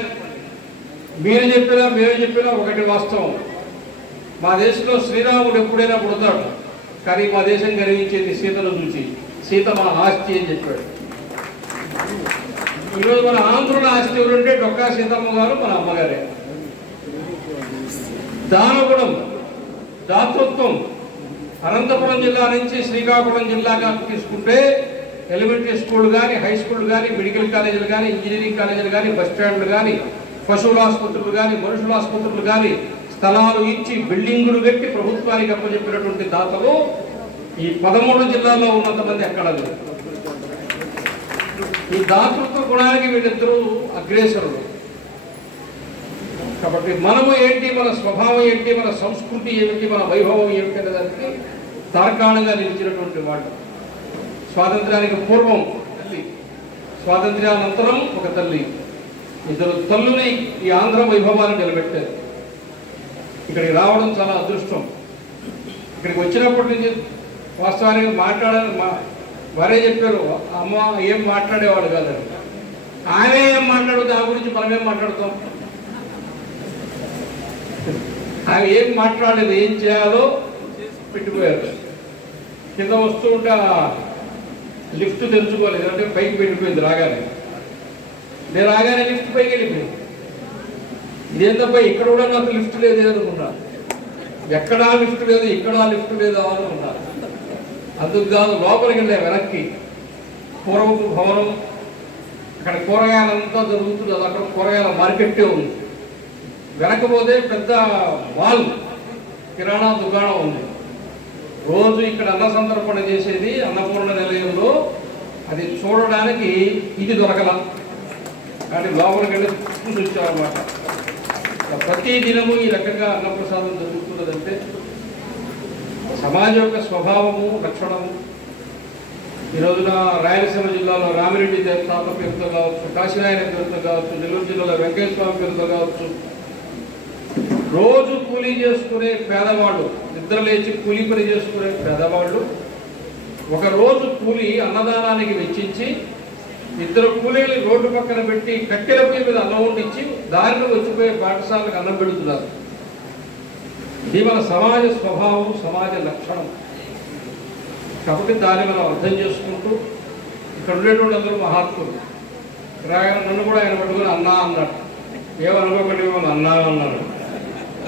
మీరు చెప్పినా మేము చెప్పినా ఒకటి వాస్తవం, మా దేశంలో శ్రీరాముడు ఎప్పుడైనా పుడతాడు, కానీ మా దేశం గర్వించేది సీతను చూసి, సీత మా ఆస్తి అని చెప్పాడు. ఈరోజు మన ఆంధ్రుల ఆస్తి ఎవరంటే డొక్కా సీతమ్మ గారు, మన అమ్మగారే. దానగుణం, దాతృత్వం అనంతపురం జిల్లా నుంచి శ్రీకాకుళం జిల్లాగా తీసుకుంటే ఎలిమెంటరీ స్కూల్ కానీ, హై స్కూల్ కానీ, మెడికల్ కాలేజీలు కానీ, ఇంజనీరింగ్ కాలేజీలు కానీ, బస్ స్టాండ్లు కానీ, పశువుల ఆసుపత్రులు కానీ, మనుషుల ఆసుపత్రులు కానీ స్థలాలు ఇచ్చి బిల్డింగులు పెట్టి ప్రభుత్వానికి అప్పచెప్పినటువంటి దాతలు ఈ 13 జిల్లాల్లో ఉన్నంతమంది ఎక్కడ లేదు. ఈ దాతృత్వ గుణానికి వీళ్ళిద్దరూ అగ్రేసరులు. కాబట్టి మనము ఏంటి, మన స్వభావం ఏంటి, మన సంస్కృతి ఏమిటి, మన వైభవం ఏమిటి అనే దానికి తార్కాణంగా నిలిచినటువంటి వాళ్ళు. స్వాతంత్ర్యానికి పూర్వం తల్లి, స్వాతంత్ర్యానంతరం ఒక తల్లి, 2 తల్లుని ఈ ఆంధ్ర వైభవాన్ని నిలబెట్టారు. ఇక్కడికి రావడం చాలా అదృష్టం. ఇక్కడికి వచ్చినప్పటి నుంచి వాస్తవానికి మాట్లాడాలని వారే చెప్పారు, అమ్మ ఏం మాట్లాడేవాడు కాదని. ఆమె ఏం మాట్లాడుతుంది, ఆ గురించి మనమేం మాట్లాడతాం. ఆమె ఏం మాట్లాడలేదు, ఏం చేయాలో పెట్టిపోయారు. కింద వస్తూ ఉంటే లిఫ్ట్ తెరుచుకోలేదు, అంటే పైకి పెట్టిపోయింది. రాగానే నేను రాగానే లిఫ్ట్ పైకి వెళ్ళిపోయింది. ఇదేంతపై ఇక్కడ కూడా నాకు లిఫ్ట్ లేదు అనుకున్నా, ఎక్కడా లిఫ్ట్ లేదు, ఇక్కడ లిఫ్ట్ లేదు అనుకున్నా. అందుకు కాదు, లోపలికి వెళ్ళే వెనక్కి పూర్వపు భవనం అక్కడ కూరగాయలంతా జరుగుతుంది, అది అక్కడ కూరగాయల మార్కెట్టే ఉంది. వెనకపోతే పెద్ద మాల్ కిరాణా దుకాణం ఉంది. రోజు ఇక్కడ అన్న సంతర్పణ చేసేది అన్నపూర్ణ నిలయంలో, అది చూడడానికి ఇది దొరకల, కానీ లోపలికి వెళ్ళి చూసామన్నమాట. ప్రతి దినము ఈ రకంగా అన్నప్రసాదం జరుగుతున్నదంటే సమాజం యొక్క స్వభావము లక్షణము. ఈ రోజున రాయలసీమ జిల్లాలో రామిరెడ్డి తాత పేరుతో కావచ్చు, కాశీనాయన పేరుతో కావచ్చు, నెల్లూరు జిల్లాలో వెంకయ్య స్వామి పేరుతో కావచ్చు, రోజు కూలీ చేసుకునే పేదవాళ్ళు, నిద్ర లేచి కూలీ పని చేసుకునే పేదవాళ్ళు ఒక రోజు కూలీ అన్నదానానికి వెచ్చించి 2 కూలీలు రోడ్డు పక్కన పెట్టి కట్టెల పొయ్యి మీద అన్నం వండించి దారిలో వచ్చిపోయే పాఠశాలకు అన్నం పెడుతున్నారు. ఇది మన సమాజ స్వభావం, సమాజ లక్షణం. కాబట్టి దాన్ని మనం అర్థం చేసుకుంటూ ఇక్కడ ఉండేటువంటి అందరూ మహాత్ములు. నన్ను కూడా ఆయన పట్టుకుని అన్నా అన్నాడు. ఏమనుకోకండి మిమ్మల్ని అన్నా అన్నాడు.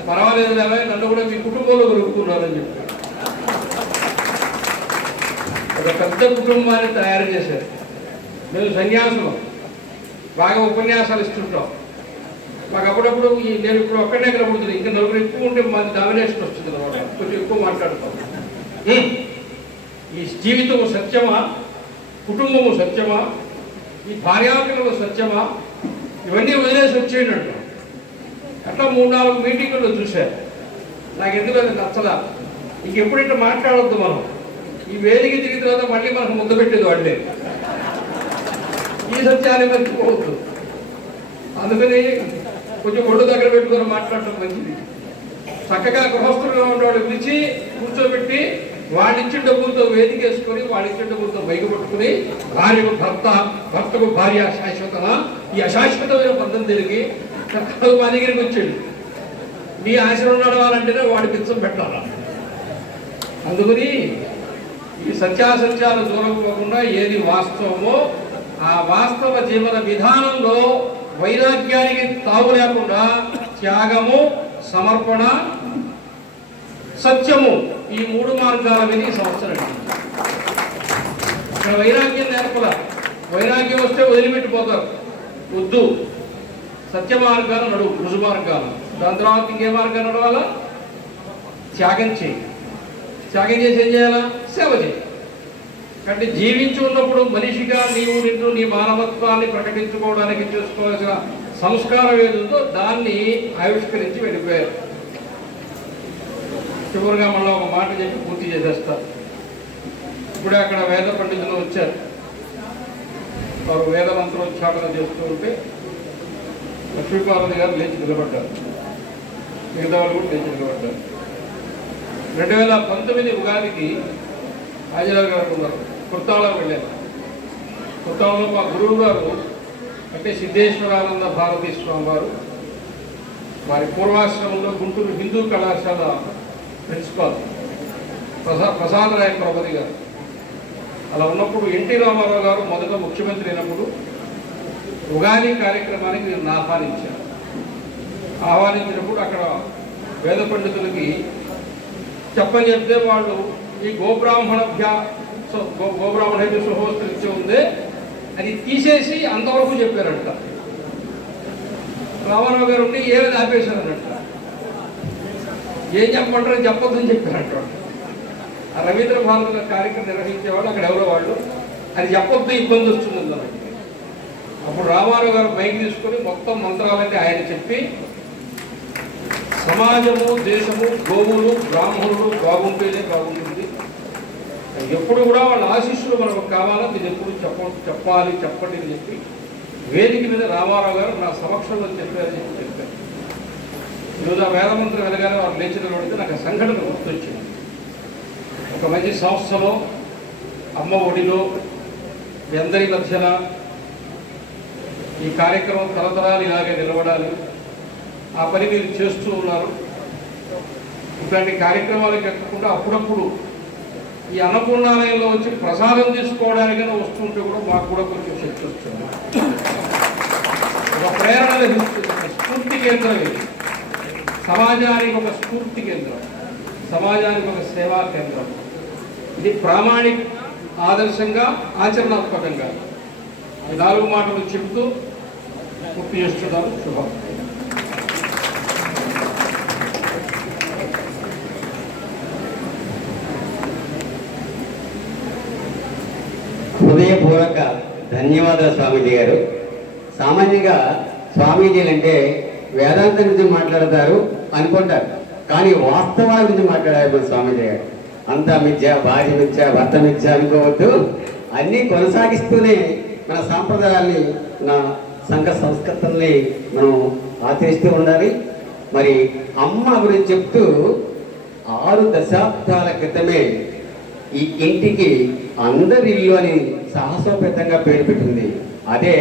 పర్వాలేదు లేదా, నన్ను కూడా మీ కుటుంబంలో దొరుకుతున్నారని చెప్పారు. ఒక పెద్ద కుటుంబాన్ని తయారు చేశారు. మేము సన్యాసులం, బాగా ఉపన్యాసాలు ఇస్తుంటాం. మాకు అప్పుడప్పుడు నేను ఇప్పుడు ఒక్కడే కనబడుతుంది, ఇంకా 4 ఎక్కువ ఉంటే మాది డామినేషన్ వస్తుంది అనమాట. కొంచెం ఎక్కువ మాట్లాడుతాం. ఈ జీవితము సత్యమా, కుటుంబము సత్యమా, ఈ భార్యాపిల్లలు సత్యమా, ఇవన్నీ వదిలేసి వచ్చేయండి అంటాం. అట్లా 3-4 మీటింగుల్లో చూశారు. నాకు ఎందుకు అది నచ్చదా. ఇంకెప్పుడు ఇట్లా మాట్లాడవద్దు మనం. ఈ వేదిక దిగిన తర్వాత మళ్ళీ మనకు ముద్ద పెట్టేది వాళ్ళే. ఈ సత్యాన్ని మర్చిపోవద్దు. అందుకని కొంచెం ఒళ్ళు దగ్గర పెట్టుకొని మాట్లాడటం మంచిది. చక్కగా గృహస్థులుగా ఉండేవాళ్ళు పిలిచి కూర్చోబెట్టి వాళ్ళిచ్చిన డబ్బులతో వేదిక వేసుకొని, వాళ్ళిచ్చిన డబ్బులతో బైక్ పట్టుకుని, భార్యకు భర్త, భర్తకు భార్య శాశ్వతమా, ఈ అశాశ్వతమైన బంధం తిరిగి మా దగ్గరికి వచ్చాడు. మీ ఆశ్రమం నడవాలంటేనే వాడి పిచ్చం పెట్టాలా. అందుకని ఈ సత్యాసత్యాలు దూరం పోకుండా ఏది వాస్తవమో ఆ వాస్తవ జీవన విధానంలో వైరాగ్యానికి తావు లేకుండా త్యాగము, సమర్పణ, సత్యము, ఈ 3 మార్గాల మీద ఈ సంవత్సరం. ఇక్కడ వైరాగ్యం నేర్పల. వైరాగ్యం వస్తే వదిలిపెట్టిపోతారు. వద్దు, సత్య మార్గాలు నడువు, రుజు మార్గాలు. దాని తర్వాత ఇంకే మార్గాలు నడవాలా? త్యాగం చేయి. త్యాగం చేసి ఏం చేయాలా? సేవ చేయి. అంటే జీవించి ఉన్నప్పుడు మనిషిగా నిన్ను నీ మానవత్వాన్ని ప్రకటించుకోవడానికి చేసుకోవాల్సిన సంస్కారం ఏదుందో దాన్ని ఆవిష్కరించి వెళ్ళిపోయారు. చివరిగా మళ్ళీ ఒక మాట చెప్పి పూర్తి చేసేస్తారు. ఇప్పుడే అక్కడ వేద పండితులు వచ్చారు. వారు వేద మంత్రోచ్చారణ చేస్తూ ఉంటే లక్ష్మీపార్వతి గారు లేచి నిలబడ్డారు. మిగతా వాళ్ళు కూడా లేచి నిలబడ్డారు. 2019 ఉగాదికి ఆదిరావు గారు ఉన్నారు. కొత్తాళం వెళ్ళారు. కొత్తాళంలో మా గురువు గారు అంటే సిద్ధేశ్వరానంద భారతీ స్వామి వారు, వారి పూర్వాశ్రమంలో గుంటూరు హిందూ కళాశాల ప్రిన్సిపాల్ ప్రసాదరాయ ప్రపతి గారు. అలా ఉన్నప్పుడు ఎన్టీ రామారావు గారు మొదట ముఖ్యమంత్రి అయినప్పుడు ఉగాది కార్యక్రమానికి నేను ఆహ్వానించాను. ఆహ్వానించినప్పుడు అక్కడ వేద పండితులకి చెప్పని చెప్తే వాళ్ళు ఈ గోబ్రాహ్మణ సుహోస్త్రిత్యం ఉందే అది తీసేసి అంతవరకు చెప్పారంట. రామారావు గారు ఉండి ఏమైనా ఆపేశారన్నట్ట. ఏం చెప్పమంటారని చెప్పొద్దని చెప్పారంట. ఆ రవీంద్ర భారతుల కార్యక్రమం నిర్వహించేవాళ్ళు అక్కడ ఎవరో వాళ్ళు అది చెప్పొద్దు, ఇబ్బంది వస్తుందని అన్నట్టు. అప్పుడు రామారావు గారు బైక్ తీసుకొని మొత్తం మంత్రాలన్నీ ఆయన చెప్పి సమాజము, దేశము, గోవులు, బ్రాహ్మణులు బాగుంటేనే బాగుంటుంది. ఎప్పుడు కూడా వాళ్ళ ఆశీస్సులు మనకు కావాలా, మీరు ఎప్పుడు చెప్పాలి చెప్పండి అని చెప్పి వేదిక మీద రామారావు గారు నా సమక్షంలో చెప్పారని చెప్పారు. ఈరోజు ఆ వేదమంత్రం వెనగానే వారు లేచిన పడితే నాకు ఆ సంఘటన గుర్తొచ్చింది. ఒక మంచి సంస్థలో అమ్మ ఒడిలో మీ అందరి మధ్యన ఈ కార్యక్రమం తరతరాలు ఇలాగే నిలబడాలి. ఆ పని మీరు చేస్తూ ఉన్నారు. ఇట్లాంటి కార్యక్రమాలకు ఎక్కకుండా అప్పుడప్పుడు ఈ అన్నపూర్ణాలయంలో వచ్చి ప్రసాదం తీసుకోవడానికైనా వస్తుంటే కూడా మాకు కూడా కొంచెం శక్తి వస్తుంది. ఒక ప్రేరణ లభిస్తుంది. ఒక స్ఫూర్తి కేంద్రం ఇది. సమాజానికి ఒక స్ఫూర్తి కేంద్రం, సమాజానికి ఒక సేవా కేంద్రం. ఇది ప్రామాణిక ఆదర్శంగా, ఆచరణాత్మకంగా ఈ 4 మాటలు చెప్తూ పూర్తి చేస్తున్నారు. శుభం. హృదయపూర్వక ధన్యవాదాలు స్వామీజీ గారు. సామాన్యంగా స్వామీజీలు అంటే వేదాంతం గురించి మాట్లాడతారు అనుకుంటారు, కానీ వాస్తవాల గురించి మాట్లాడారు స్వామీజీ గారు. అంతా మిథ్య, భార్య మిథ్య, భర్త మిథ్య అనుకోవద్దు. అన్నీ కొనసాగిస్తూనే మన సాంప్రదాయాల్ని, మన సంఘ సంస్కృతుల్ని మనం ఆచరిస్తూ ఉండాలి. మరి అమ్మ గురించి చెప్తూ 6 దశాబ్దాల క్రితమే ఈ ఇంటికి అందరిల్లు అని సాహసోపేతంగా పేరు పెట్టింది. అదే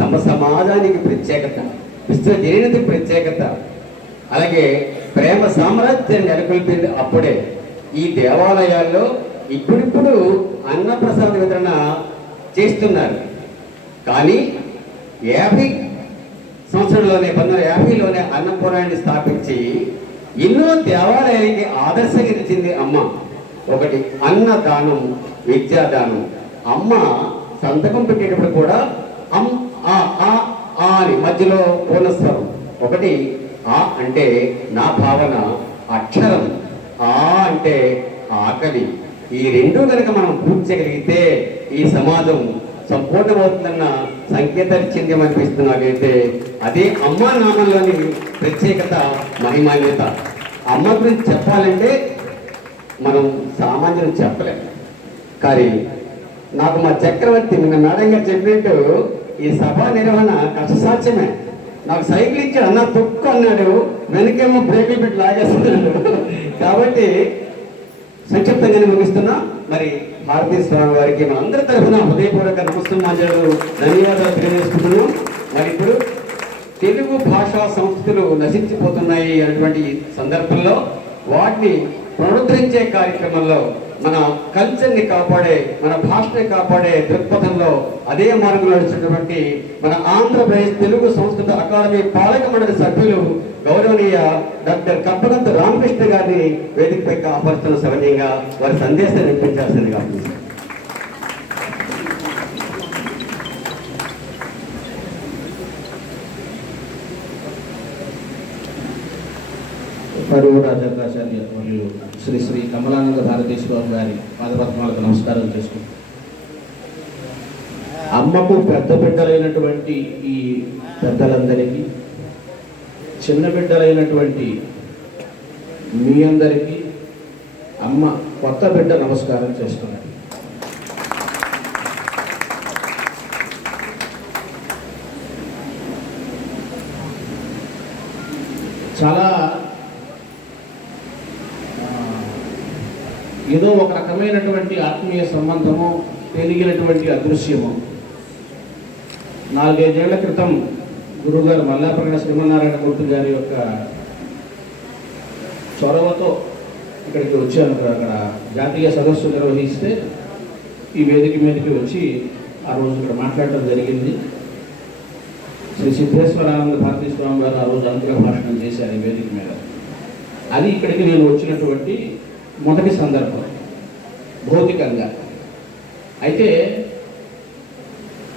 సమాజానికి ప్రత్యేకత, విశ్వజనీయతకి ప్రత్యేకత. అలాగే ప్రేమ సామ్రాజ్యాన్ని నెలకొల్పింది అప్పుడే. ఈ దేవాలయాల్లో ఇప్పుడిప్పుడు అన్నప్రసాద వితరణ చేస్తున్నారు, కానీ 50 సంవత్సరంలోనే 1950లోనే అన్నపూర్ణాన్ని స్థాపించి ఎన్నో దేవాలయానికి ఆదర్శంగా నిలిచింది అమ్మ. ఒకటి అన్నదానం, విద్యాదానం. అమ్మ సంతకం పెట్టేటప్పుడు కూడా ఆ అని మధ్యలో పూర్ణస్వరం. ఒకటి ఆ అంటే నా భావన, అక్షరం. ఆ అంటే ఆకలి. ఈ 2 కనుక మనం పూర్తి చేయగలిగితే ఈ సమాజం సంపూర్ణమవుతుందన్న సంకేతాలు చెందేమనిపిస్తున్నాకైతే అదే అమ్మ నామంలోని ప్రత్యేకత, మహిమాన్యత. అమ్మ గురించి చెప్పాలంటే మనం సామాన్యులు చెప్పలేం. కానీ నాకు మా చక్రవర్తి నిన్న మేడం గారు చెప్పినట్టు ఈ సభా నిర్వహణ కష్టసాధ్యమే. నాకు సైకిల్ ఇచ్చాడు, అన్న తొక్కు అన్నాడు, వెనకేమో బ్రేకులు పెట్టి లాగేస్తున్నాడు. కాబట్టి సంక్షిప్తంగానే ముగిస్తున్నా. మరి భారతీయ స్వామి వారికి మన అందరి తరఫున హృదయపూర్వక నమస్కారాలు, ధన్యవాదాలు తెలియజేసుకుంటున్నాం. మరి ఇప్పుడు తెలుగు భాషా సంస్కృతులు నశించిపోతున్నాయి అనేటువంటి సందర్భంలో వాటిని పునరుద్ధరించే కార్యక్రమంలో మన కల్చర్ని కాపాడే, మన భాషని కాపాడే దృక్పథంలో అదే మార్గంలో నడుస్తున్నటువంటి మన ఆంధ్రప్రదేశ్ తెలుగు సంస్కృత అకాడమీ పాలక మండలి సభ్యులు గౌరవనీయ డాక్టర్ కప్పగంత రామకృష్ణ గారిని వేదికపై ఆహ్వానిస్తున్న సవనీయంగా వారి సందేశాన్ని వినిపించాల్సిందిగా. రాజాచార్య మరియు శ్రీ శ్రీ కమలానంద భారతీశ్వరం గారి పాదపద్మాలకు నమస్కారం చేసుకుంటాం. అమ్మకు పెద్ద బిడ్డలైనటువంటి ఈ పెద్దలందరికీ, చిన్న బిడ్డలైనటువంటి మీ అందరికీ అమ్మ కొత్త బిడ్డ నమస్కారం చేస్తున్నాను. చాలా ఏదో ఒక రకమైనటువంటి ఆత్మీయ సంబంధము, తెలిగినటువంటి అదృశ్యము. 4-5 ఏళ్ల క్రితం గురుగారు మల్లాప్రగడ శ్రీమన్నారాయణమూర్తి గారి యొక్క చొరవతో ఇక్కడికి వచ్చాను. అక్కడ జాతీయ సదస్సు నిర్వహిస్తే ఈ వేదిక మీదకి వచ్చి ఆ రోజు ఇక్కడ మాట్లాడటం జరిగింది. శ్రీ సిద్ధేశ్వరానంద భారతీ స్వామి గారు ఆ రోజు అనుగ్రహ భాషణం చేశారు ఈ వేదిక మీద. అది ఇక్కడికి నేను వచ్చినటువంటి మొదటి సందర్భం భౌతికంగా. అయితే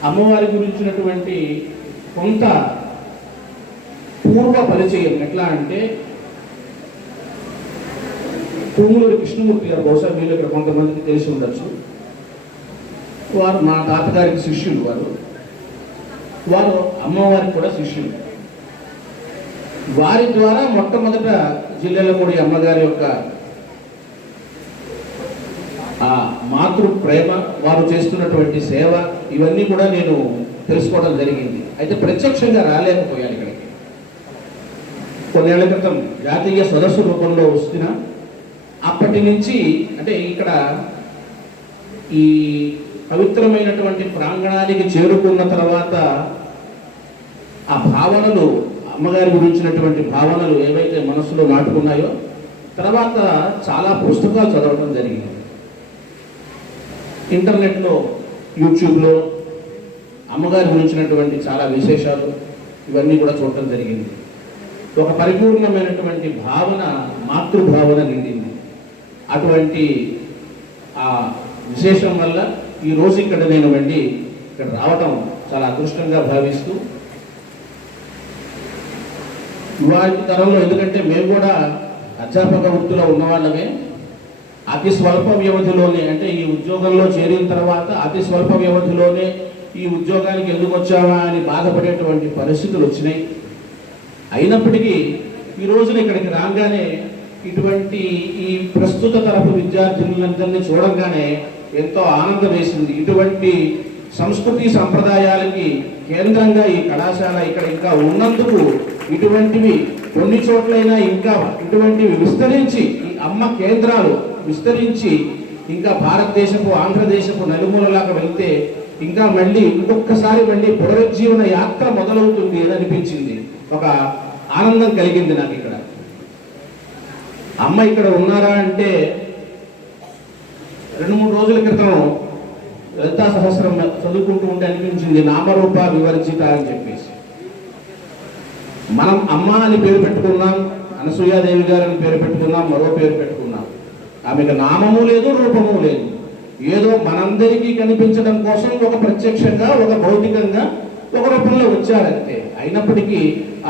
అమ్మవారి గురించినటువంటి కొంత పూర్వ పరిచయం ఎట్లా అంటే, తూములూరి కృష్ణమూర్తి గారు, బహుశా మీరు ఇక్కడ కొంతమందికి తెలిసి ఉండొచ్చు, వారు మా తాతగారికి శిష్యులు. వారు అమ్మవారికి కూడా శిష్యులు. వారి ద్వారా మొట్టమొదట జిల్లెలమూడి అమ్మగారి యొక్క ఆ మాతృ ప్రేమ, వారు చేస్తున్నటువంటి సేవ, ఇవన్నీ కూడా నేను తెలుసుకోవడం జరిగింది. అయితే ప్రత్యక్షంగా రాలేకపోయాను ఇక్కడికి. కొన్నేళ్ల క్రితం జాతీయ సదస్సు రూపంలో వస్తున్నా, అప్పటి నుంచి అంటే ఇక్కడ ఈ పవిత్రమైనటువంటి ప్రాంగణానికి చేరుకున్న తర్వాత ఆ భావనలు, అమ్మగారి గురించినటువంటి భావనలు ఏవైతే మనసులో నాటుకున్నాయో, తర్వాత చాలా పుస్తకాలు చదవడం జరిగింది. ఇంటర్నెట్లో, యూట్యూబ్లో అమ్మగారి గురించినటువంటి చాలా విశేషాలు ఇవన్నీ కూడా చూడటం జరిగింది. ఒక పరిపూర్ణమైనటువంటి భావన, మాతృభావన నిండింది. అటువంటి ఆ విశేషం వల్ల ఈరోజు ఇక్కడ నేను వెళ్ళి ఇక్కడ రావటం చాలా అదృష్టంగా భావిస్తూ ఇవాళ తరంలో, ఎందుకంటే మేము కూడా అధ్యాపక వృత్తిలో ఉన్నవాళ్ళమే, అతి స్వల్ప వ్యవధిలోనే, అంటే ఈ ఉద్యోగంలో చేరిన తర్వాత అతి స్వల్ప వ్యవధిలోనే ఈ ఉద్యోగానికి ఎందుకు వచ్చావా అని బాధపడేటువంటి పరిస్థితులు వచ్చినాయి. అయినప్పటికీ ఈ రోజున ఇక్కడికి రాగానే ఇటువంటి ఈ ప్రస్తుత తరపు విద్యార్థులందరినీ చూడంగానే ఎంతో ఆనందం వేసింది. ఇటువంటి సంస్కృతి సంప్రదాయాలకి కేంద్రంగా ఈ కళాశాల ఇక్కడ ఇంకా ఉన్నందుకు, ఇటువంటివి కొన్ని చోట్లైనా ఇంకా ఇటువంటివి విస్తరించి, ఈ అమ్మ కేంద్రాలు విస్తరించి ఇంకా భారతదేశపు ఆంధ్రదేశపు నలుమూలలాగా వెళ్తే ఇంకా మళ్ళీ ఇంకొకసారి మళ్ళీ పునరుజ్జీవన యాత్ర మొదలవుతుంది అని అనిపించింది. ఒక ఆనందం కలిగింది నాకు. ఇక్కడ అమ్మ ఇక్కడ ఉన్నారా అంటే 2-3 రోజుల క్రితం లలితా సహస్రం చదువుకుంటూ ఉంటే అనిపించింది, నామరూప వివర్జిత అని చెప్పేసి. మనం అమ్మ అని పేరు పెట్టుకున్నాం, అనసూయాదేవి గారు అని పేరు పెట్టుకున్నాం, మరో పేరు పెట్టుకున్నాం. ఆమెకు నామము లేదు, రూపము లేదు. ఏదో మనందరికీ కనిపించడం కోసం ఒక ప్రత్యక్షంగా, ఒక భౌతికంగా, ఒక రూపంలో వచ్చారంతే. అయినప్పటికీ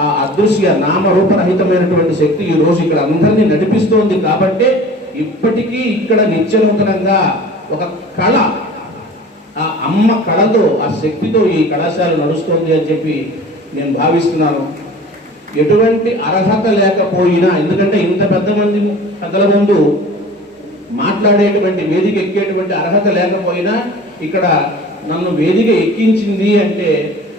ఆ అదృశ్య నామరూపరహితమైనటువంటి శక్తి ఈ రోజు ఇక్కడ అందరినీ నడిపిస్తోంది. కాబట్టి ఇప్పటికీ ఇక్కడ నిత్యనూతనంగా ఒక కళ, ఆ అమ్మ కళతో, ఆ శక్తితో ఈ కళాశాల నడుస్తోంది అని చెప్పి నేను భావిస్తున్నాను. ఎటువంటి అర్హత లేకపోయినా, ఎందుకంటే ఇంత పెద్దల ముందు మాట్లాడేటువంటి, వేదిక ఎక్కేటువంటి అర్హత లేకపోయినా ఇక్కడ నన్ను వేదిక ఎక్కించింది అంటే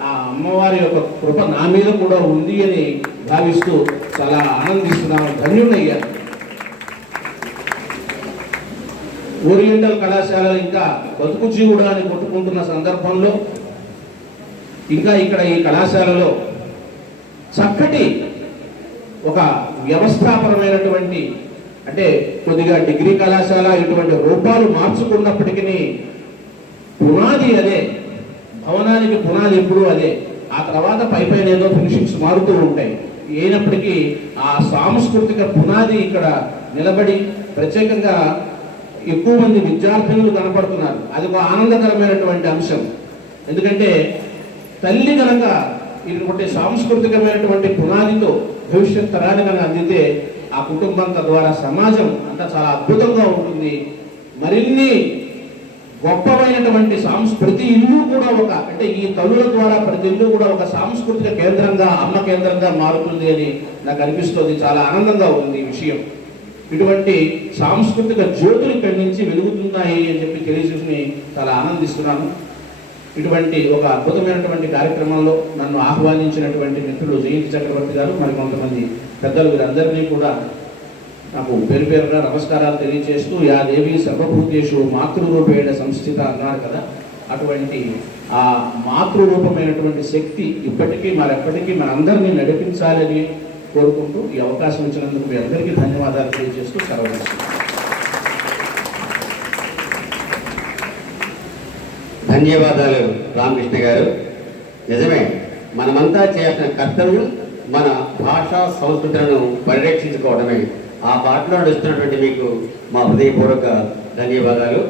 ఆ అమ్మవారి యొక్క కృప నా మీద కూడా ఉంది అని భావిస్తూ చాలా ఆనందిస్తున్నాను, ధన్యుడయ్యాను. ఓరియంటల్ కళాశాల ఇంకా బతుకు జీవుడా అని కొట్టుకుంటున్న సందర్భంలో ఇంకా ఇక్కడ ఈ కళాశాలలో చక్కటి ఒక వ్యవస్థాపరమైనటువంటి, అంటే కొద్దిగా డిగ్రీ కళాశాల ఇటువంటి రూపాలు మార్చుకున్నప్పటికీ పునాది అదే, భవనానికి పునాది ఎప్పుడూ అదే. ఆ తర్వాత పైపైన ఏదో ఫినిషింగ్స్ మారుతూ ఉంటాయి. అయినప్పటికీ ఆ సాంస్కృతిక పునాది ఇక్కడ నిలబడి ప్రత్యేకంగా ఎక్కువ మంది విద్యార్థులు కనపడుతున్నారు. అది ఒక ఆనందకరమైనటువంటి అంశం. ఎందుకంటే తల్లి కనుక ఇటువంటి సాంస్కృతికమైనటువంటి పునాదితో భవిష్యత్ తరాన్ని కనుక అందితే ఆ కుటుంబం ద్వారా సమాజం అంతా చాలా అద్భుతంగా ఉంటుంది. మరిన్ని గొప్పమైనటువంటి ప్రతి ఇల్లు కూడా ఒక, అంటే ఈ తల్లుల ద్వారా ప్రతి ఇల్లు కూడా ఒక సాంస్కృతిక కేంద్రంగా, అమ్మ కేంద్రంగా మారుతుంది అని నాకు అనిపిస్తుంది. చాలా ఆనందంగా ఉంది ఈ విషయం. ఇటువంటి సాంస్కృతిక జ్యోతులు ఇక్కడి నుంచి వెలుగుతున్నాయి అని చెప్పి తెలియజేసి చాలా ఆనందిస్తున్నాను. ఇటువంటి ఒక అద్భుతమైనటువంటి కార్యక్రమంలో నన్ను ఆహ్వానించినటువంటి మిత్రులు జయంతి చక్రవర్తి గారు, మరి కొంతమంది పెద్దలు, వీరందరినీ కూడా నాకు పేరు పేరుగా నమస్కారాలు తెలియజేస్తూ, యా దేవి సర్వభూతేషు మాతృరూపేణ సంస్థిత అన్నారు కదా, అటువంటి ఆ మాతృరూపమైనటువంటి శక్తి ఇప్పటికీ మరెప్పటికీ మనందరినీ నడిపించాలని కోరుకుంటూ ఈ అవకాశం ఇచ్చినందుకు మీ అందరికీ ధన్యవాదాలు తెలియజేస్తూ సెలవు. ధన్యవాదాలు రామకృష్ణ గారు. నిజమే, మనమంతా చేయాల్సిన కర్తవ్యం మన భాషా సంస్కృతులను పరిరక్షించుకోవడమే. ఆ బాటలో నడుస్తున్నటువంటి మీకు మా హృదయపూర్వక ధన్యవాదాలు.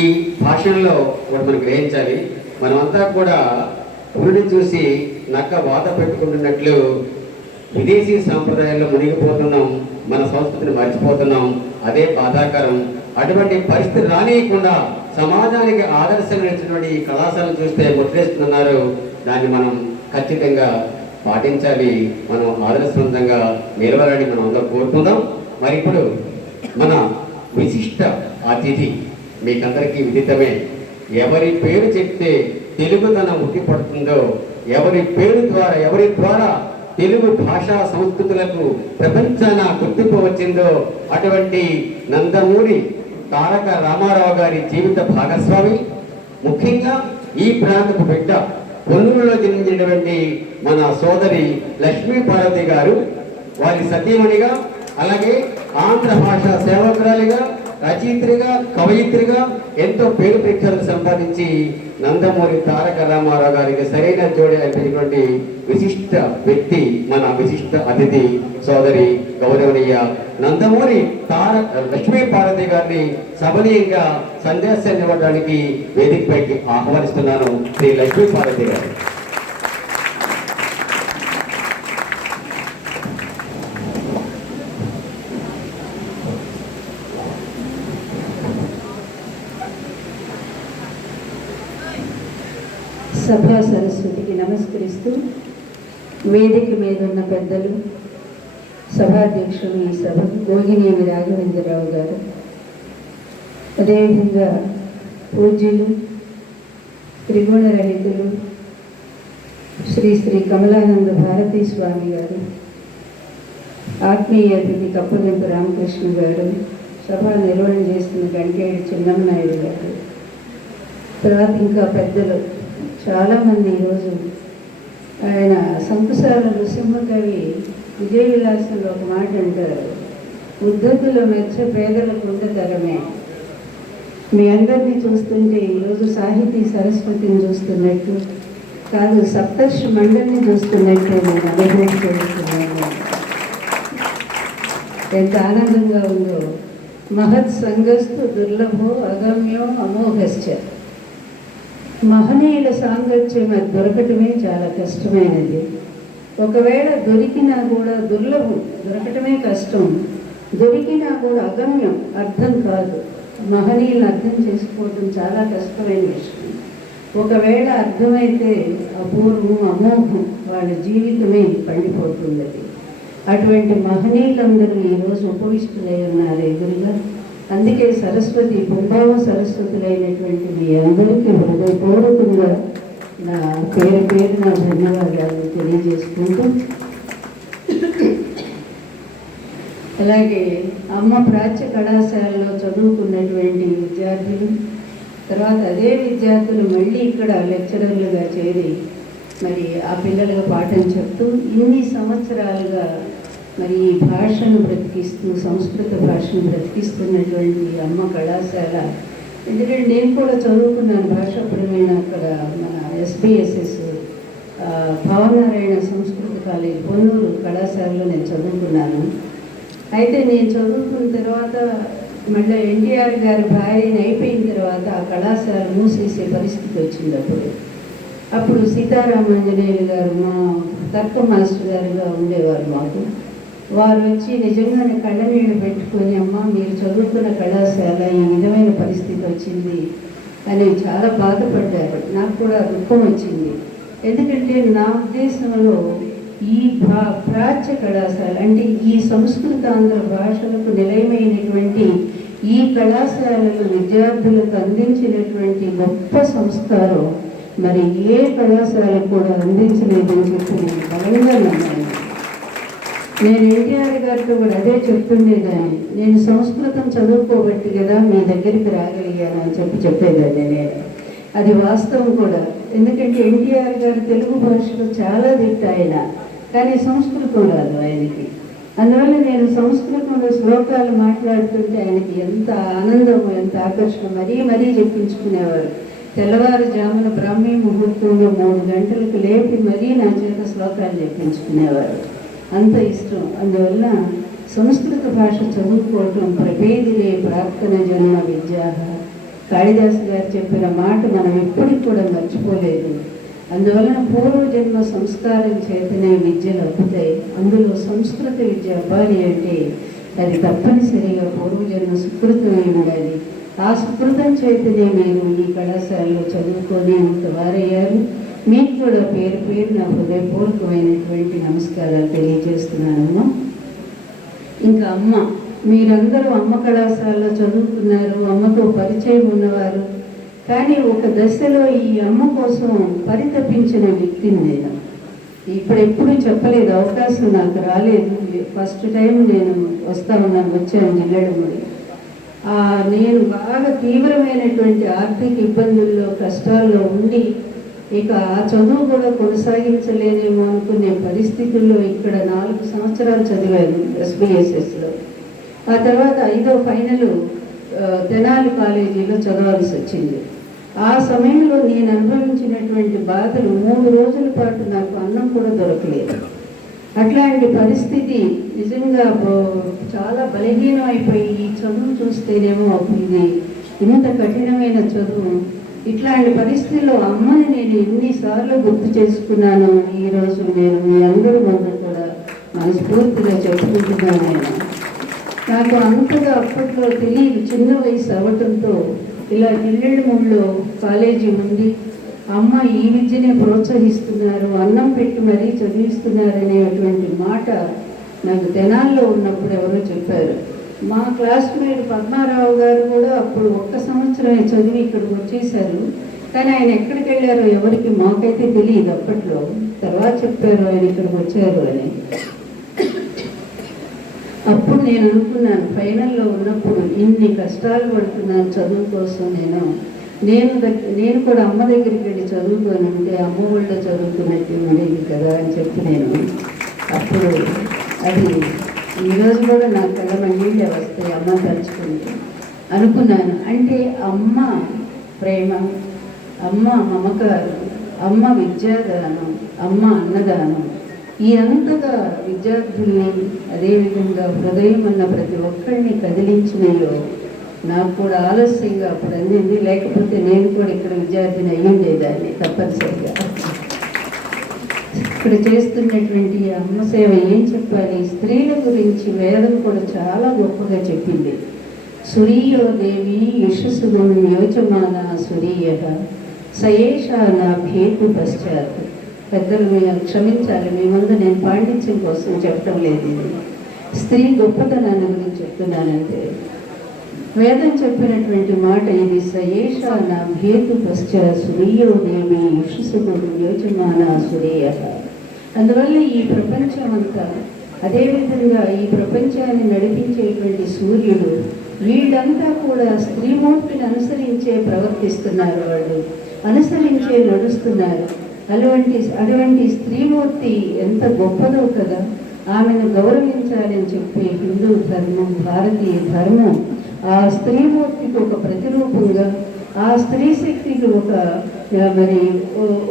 ఈ భాషల్లో కూడా మనం గ్రహించాలి, మనమంతా కూడా పురుని చూసి నక్క వాత పెట్టుకుంటున్నట్లు విదేశీ సాంప్రదాయాల్లో మునిగిపోతున్నాం, మన సంస్కృతిని మర్చిపోతున్నాం. అదే బాధాకరం. అటువంటి పరిస్థితి రానియకుండా సమాజానికి ఆదర్శంగా ఇచ్చినటువంటి ఈ కళాశాలను చూస్తే ముద్రేస్తున్నారు. దాన్ని మనం ఖచ్చితంగా పాటించాలి, మనం ఆదర్శవంతంగా నిలవాలని మనం అందరూ కోరుకుందాం. మరి ఇప్పుడు మన విశిష్ట అతిథి మీకందరికీ విదితమే. ఎవరి పేరు చెప్తే తెలుగుతనం ఉట్టిపడుతుందో, ఎవరి పేరు ద్వారా, ఎవరి ద్వారా తెలుగు భాషా సంస్కృతులకు ప్రపంచాన గుర్తింపు వచ్చిందో అటువంటి నందమూరి తారక రామారావు గారి జీవిత భాగస్వామి, ముఖ్యంగా ఈ ప్రాంతపు బిడ్డ, పొన్నూరులో జన్మించినటువంటి మన సోదరి లక్ష్మీ పార్వతి గారు, వారి సతీమణిగా, అలాగే ఆంధ్ర భాషా సేవకురాలిగా, రచయిత్రిగా, కవయిత్రిగా ఎంతో పేరు ప్రఖ్యాతులు సంపాదించి నందమూరి తారక రామారావు గారికి సరైన జోడి అయినటువంటి విశిష్ట వ్యక్తి, మన విశిష్ట అతిథి సోదరి గౌరవనీయ నందమూరి లక్ష్మీ పార్వతి గారిని సభనీయంగా సందేశాన్ని ఇవ్వడానికి వేదికపైకి ఆహ్వానిస్తున్నాను. శ్రీ లక్ష్మీ పార్వతి గారు. సభా సరస్వతికి నమస్కరిస్తూ, వేదిక మీద ఉన్న పెద్దలు, సభాధ్యక్షులు ఈ సభ గోగినేని రాఘవేంద్రరావు గారు, అదేవిధంగా పూజ్యులు త్రిగుణరహితులు శ్రీ శ్రీ కమలానంద భారతీ స్వామి గారు, ఆత్మీయ అతిథి కప్పలింపు రామకృష్ణ గారు, సభ నిర్వహణ చేస్తున్న గంటేడు చిన్నమ్మనాయుడు గారు, తర్వాత ఇంకా పెద్దలు చాలామంది. ఈరోజు ఆయన సంకుశాల నృసింహకవి విజయ విలాసంలో ఒక మాట అంటారు, ఉద్ధతులు మెచ్చ పేదలకు ఉండతరమే. మీ అందరినీ చూస్తుంటే ఈరోజు సాహితీ సరస్వతిని చూస్తున్నట్టు కాదు, సప్తర్షి మండలిని చూస్తున్నట్టు నేను అనుభవం చేస్తున్నాను. ఎంత ఆనందంగా ఉందో. మహత్ సంగస్తు దుర్లభో అగమ్యో అమోఘశ్చ. మహనీయుల సాంగత్యం అది దొరకటమే చాలా కష్టమైనది. ఒకవేళ దొరికినా కూడా దుర్లభం, దొరకటమే కష్టం. దొరికినా కూడా అగమ్యం, అర్థం కాదు. మహనీయులను అర్థం చేసుకోవడం చాలా కష్టమైన విషయం. ఒకవేళ అర్థమైతే అపూర్వం, అమోఘం, వాళ్ళ జీవితమే పండిపోతుంది. అటువంటి మహనీయులందరూ ఈరోజు ఉపవిష్టులై ఉన్నారు ఎదురుగా. అందుకే సరస్వతి పుంభావ సరస్వతులైనటువంటి మీ అందరికీ హృదయపూర్వకంగా నా పేరున ధన్యవాదాలు తెలియజేసుకుంటూ, అలాగే అమ్మ ప్రాచ్య కళాశాలలో చదువుకున్నటువంటి విద్యార్థులు, తర్వాత అదే విద్యార్థులు మళ్ళీ ఇక్కడ లెక్చరర్లుగా చేరి మరి ఆ పిల్లలుగా పాఠం చెప్తూ ఇన్ని సంవత్సరాలుగా మరి ఈ భాషను బ్రతికిస్తూ, సంస్కృత భాషను బ్రతికిస్తున్నటువంటి అమ్మ కళాశాల. ఎందుకంటే నేను కూడా చదువుకున్నాను భాషాపరమైన అక్కడ మన SBSS భావనారాయణ సంస్కృత కాలేజ్ పొన్నూరు కళాశాలలో నేను చదువుకున్నాను. అయితే నేను చదువుకున్న తర్వాత మళ్ళీ NTR గారి భార్యని అయిపోయిన తర్వాత ఆ కళాశాల మూసేసే పరిస్థితి వచ్చింది. అప్పుడు సీతారామాంజనేయులు గారు మా తర్క మాస్టర్ గారుగా ఉండేవారు మాకు. వారు వచ్చి నిజంగానే కళ్ళనీళ్ళు పెట్టుకొని, అమ్మ మీరు చదువుకున్న కళాశాల ఈ విధమైన పరిస్థితి వచ్చింది అని చాలా బాధపడ్డారు. నాకు కూడా దుఃఖం వచ్చింది. ఎందుకంటే నా ఉద్దేశంలో ఈ ప్రాచ్య కళాశాల అంటే ఈ సంస్కృతాంధ్ర భాషలకు నిలయమైనటువంటి ఈ కళాశాలలు విద్యార్థులకు అందించినటువంటి గొప్ప సంస్కారం మరి ఏ కళాశాల కూడా అందించలేదని చెప్పి నేను బలంగా నమ్మాను. నేను NTR గారితో కూడా అదే చెప్తుండేదాన్ని. నేను సంస్కృతం చదువుకోబట్టి కదా మీ దగ్గరికి రాగలిగాను అని చెప్పేదాన్ని నేను. అది వాస్తవం కూడా. ఎందుకంటే NTR గారు తెలుగు భాషలో చాలా దిట్ట ఆయన, కానీ సంస్కృతం రాదు ఆయనకి. అందువల్ల నేను సంస్కృతంలో శ్లోకాలు మాట్లాడుతుంటే ఆయనకి ఎంత ఆనందం, ఎంత ఆకర్షణ, మరీ చెప్పించుకునేవారు. తెల్లవారుజామున బ్రాహ్మీ ముహూర్తంలో 3 గంటలకు లేపి మరీ నా చేత శ్లోకాలు చెప్పించుకునేవారు. అంత ఇష్టం. అందువల్ల సంస్కృత భాష చదువుకోవటం ప్రపేదిలే ప్రార్థన జన్మ విద్యా, కాళిదాసు గారు చెప్పిన మాట మనం ఎప్పటికి కూడా మర్చిపోలేదు. అందువలన పూర్వజన్మ సంస్కారం చేతనే విద్యలు అబ్బుతాయి. అందులో సంస్కృత విద్య అవ్వాలి అంటే అది తప్పనిసరిగా పూర్వజన్మ సుకృతమై ఉండాలి. ఆ సుకృతం చేతనే మీరు ఈ కళాశాలలో చదువుకొని అంత వారయ్యారు. మీకు కూడా పేరు నా హృదయపూర్వకమైనటువంటి నమస్కారాలు తెలియజేస్తున్నానమ్మా. ఇంకా అమ్మ, మీరందరూ అమ్మ కళాశాలలో చదువుకున్నారు, అమ్మతో పరిచయం ఉన్నవారు. కానీ ఒక దశలో ఈ అమ్మ కోసం పరితపించిన వ్యక్తిని నేను. ఇప్పుడెప్పుడు చెప్పలేదు, అవకాశం నాకు రాలేదు. ఫస్ట్ టైం నేను వచ్చాను జిల్లెడముడి. నేను బాగా తీవ్రమైనటువంటి ఆర్థిక ఇబ్బందుల్లో, కష్టాల్లో ఉండి ఇక ఆ చదువు కూడా కొనసాగించలేనేమో అనుకునే పరిస్థితుల్లో ఇక్కడ 4 సంవత్సరాలు చదివాను SBSSలో. ఆ తర్వాత 5వ ఫైనల్ తెనాలి కాలేజీలో చదవాల్సి వచ్చింది. ఆ సమయంలో నేను అనుభవించినటువంటి బాధలు 3 రోజుల పాటు నాకు అన్నం కూడా దొరకలేదు. అట్లాంటి పరిస్థితి నిజంగా చాలా బలహీనం అయిపోయి ఈ చదువు చూస్తేనేమో ఇది ఇంత కఠినమైన చదువు. ఇట్లాంటి పరిస్థితుల్లో అమ్మని నేను ఎన్నిసార్లు గుర్తు చేసుకున్నాను. ఈరోజు నేను మీ అందరూ ముందు కూడా మనస్ఫూర్తిగా చెప్పుకుంటున్నాను. నేను నాకు అంతగా అప్పట్లో తెలియదు, చిన్న వయసు అవ్వటంతో ఇలా జిల్లెళ్ళమూడిలో కాలేజీ ఉంది, అమ్మ ఈ విద్యనే ప్రోత్సహిస్తున్నారు, అన్నం పెట్టి మరీ చదివిస్తున్నారు అనేటువంటి మాట నాకు తెనాల్లో ఉన్నప్పుడు ఎవరో చెప్పారు. మా క్లాస్మేట్ పద్మారావు గారు కూడా అప్పుడు 1 సంవత్సరమే చదివి ఇక్కడికి వచ్చేసారు. కానీ ఆయన ఎక్కడికి వెళ్ళారో ఎవరికి మాకైతే తెలియదు అప్పట్లో. తర్వాత చెప్పారు ఆయన ఇక్కడికి వచ్చారు అని. అప్పుడు నేను అనుకున్నాను, ఫైనల్లో ఉన్నప్పుడు ఇన్ని కష్టాలు పడుతున్నాను చదువు కోసం. నేను కూడా అమ్మ దగ్గరికి వెళ్ళి చదువుకొని ఉంటే అమ్మ వాళ్ళ చదువుకున్నట్టు ఉండేది కదా అని చెప్పి నేను అప్పుడు అది ఈరోజు కూడా నా కళ్ళ నీళ్ళే వస్తాయి అమ్మ తలుచుకుంటే అనుకున్నాను. అంటే అమ్మ ప్రేమ, అమ్మ మమకారం, అమ్మ విద్యాదానం, అమ్మ అన్నదానం, ఈ అంతగా విద్యార్థుల్ని అదేవిధంగా హృదయం అన్న ప్రతి ఒక్కరిని కదిలించినలో నాకు కూడా ఆలస్యంగా అప్పుడు అందింది. లేకపోతే నేను కూడా ఇక్కడ విద్యార్థిని అయ్యుండేదాన్ని తప్పనిసరిగా. ఇక్కడ చేస్తున్నటువంటి అమ్మ సేవ ఏం చెప్పాలి, స్త్రీల గురించి వేదం కూడా చాలా గొప్పగా చెప్పింది. సురీయో దేవి యశస్సు యోచమాన సురీయ సయేషా నా భేతు పశ్చాత్. పెద్దలు మీరు క్షమించాలి, మీ ముందు నేను పాండిత్యం కోసం చెప్పడం లేదు. స్త్రీ గొప్పతనాన్ని గురించి చెప్తున్నానంటే వేదం చెప్పినటువంటి మాట ఇది. సయేషా నా భేతు పశ్చాత్ సురీయో దేవి యశస్సు యోచమాన సురీయ. అందువల్ల ఈ ప్రపంచం అంతా, అదేవిధంగా ఈ ప్రపంచాన్ని నడిపించేటువంటి సూర్యుడు, వీళ్ళంతా కూడా స్త్రీమూర్తిని అనుసరించే ప్రవర్తిస్తున్నారు, వాళ్ళు అనుసరించే నడుస్తున్నారు. అటువంటి స్త్రీమూర్తి ఎంత గొప్పదో కదా, ఆమెను గౌరవించాలని చెప్పే హిందూ ధర్మం, భారతీయ ధర్మం ఆ స్త్రీమూర్తికి ఒక ప్రతిరూపంగా, ఆ స్త్రీ శక్తికి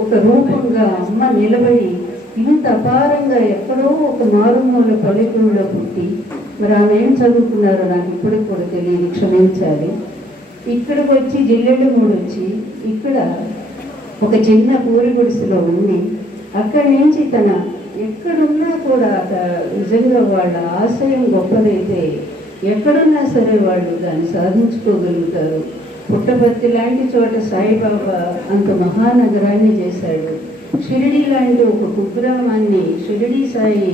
ఒక రూపంగా అమ్మ నిలబడి ఇంత అపారంగా ఎక్కడో ఒక మారుమూల పల్లెటూరులో పుట్టి, మరి ఆమె ఏం చదువుకున్నారో నాకు ఇప్పటికి కూడా తెలియదు, క్షమించాలి. ఇక్కడికి వచ్చి జిల్లెళ్ళమూడి వచ్చి ఇక్కడ ఒక చిన్న పూరి గుడిసెలో ఉంది. అక్కడి నుంచి తన ఎక్కడున్నా కూడా నిజంగా వాళ్ళ ఆశయం గొప్పదైతే ఎక్కడున్నా సరే వాళ్ళు దాన్ని సాధించుకోగలుగుతారు. పుట్టపర్తి లాంటి చోట సాయిబాబా అంత మహానగరాన్ని చేశాడు. షిరిడి లాంటి ఒక కుగ్రామాన్ని షిరిడి సాయి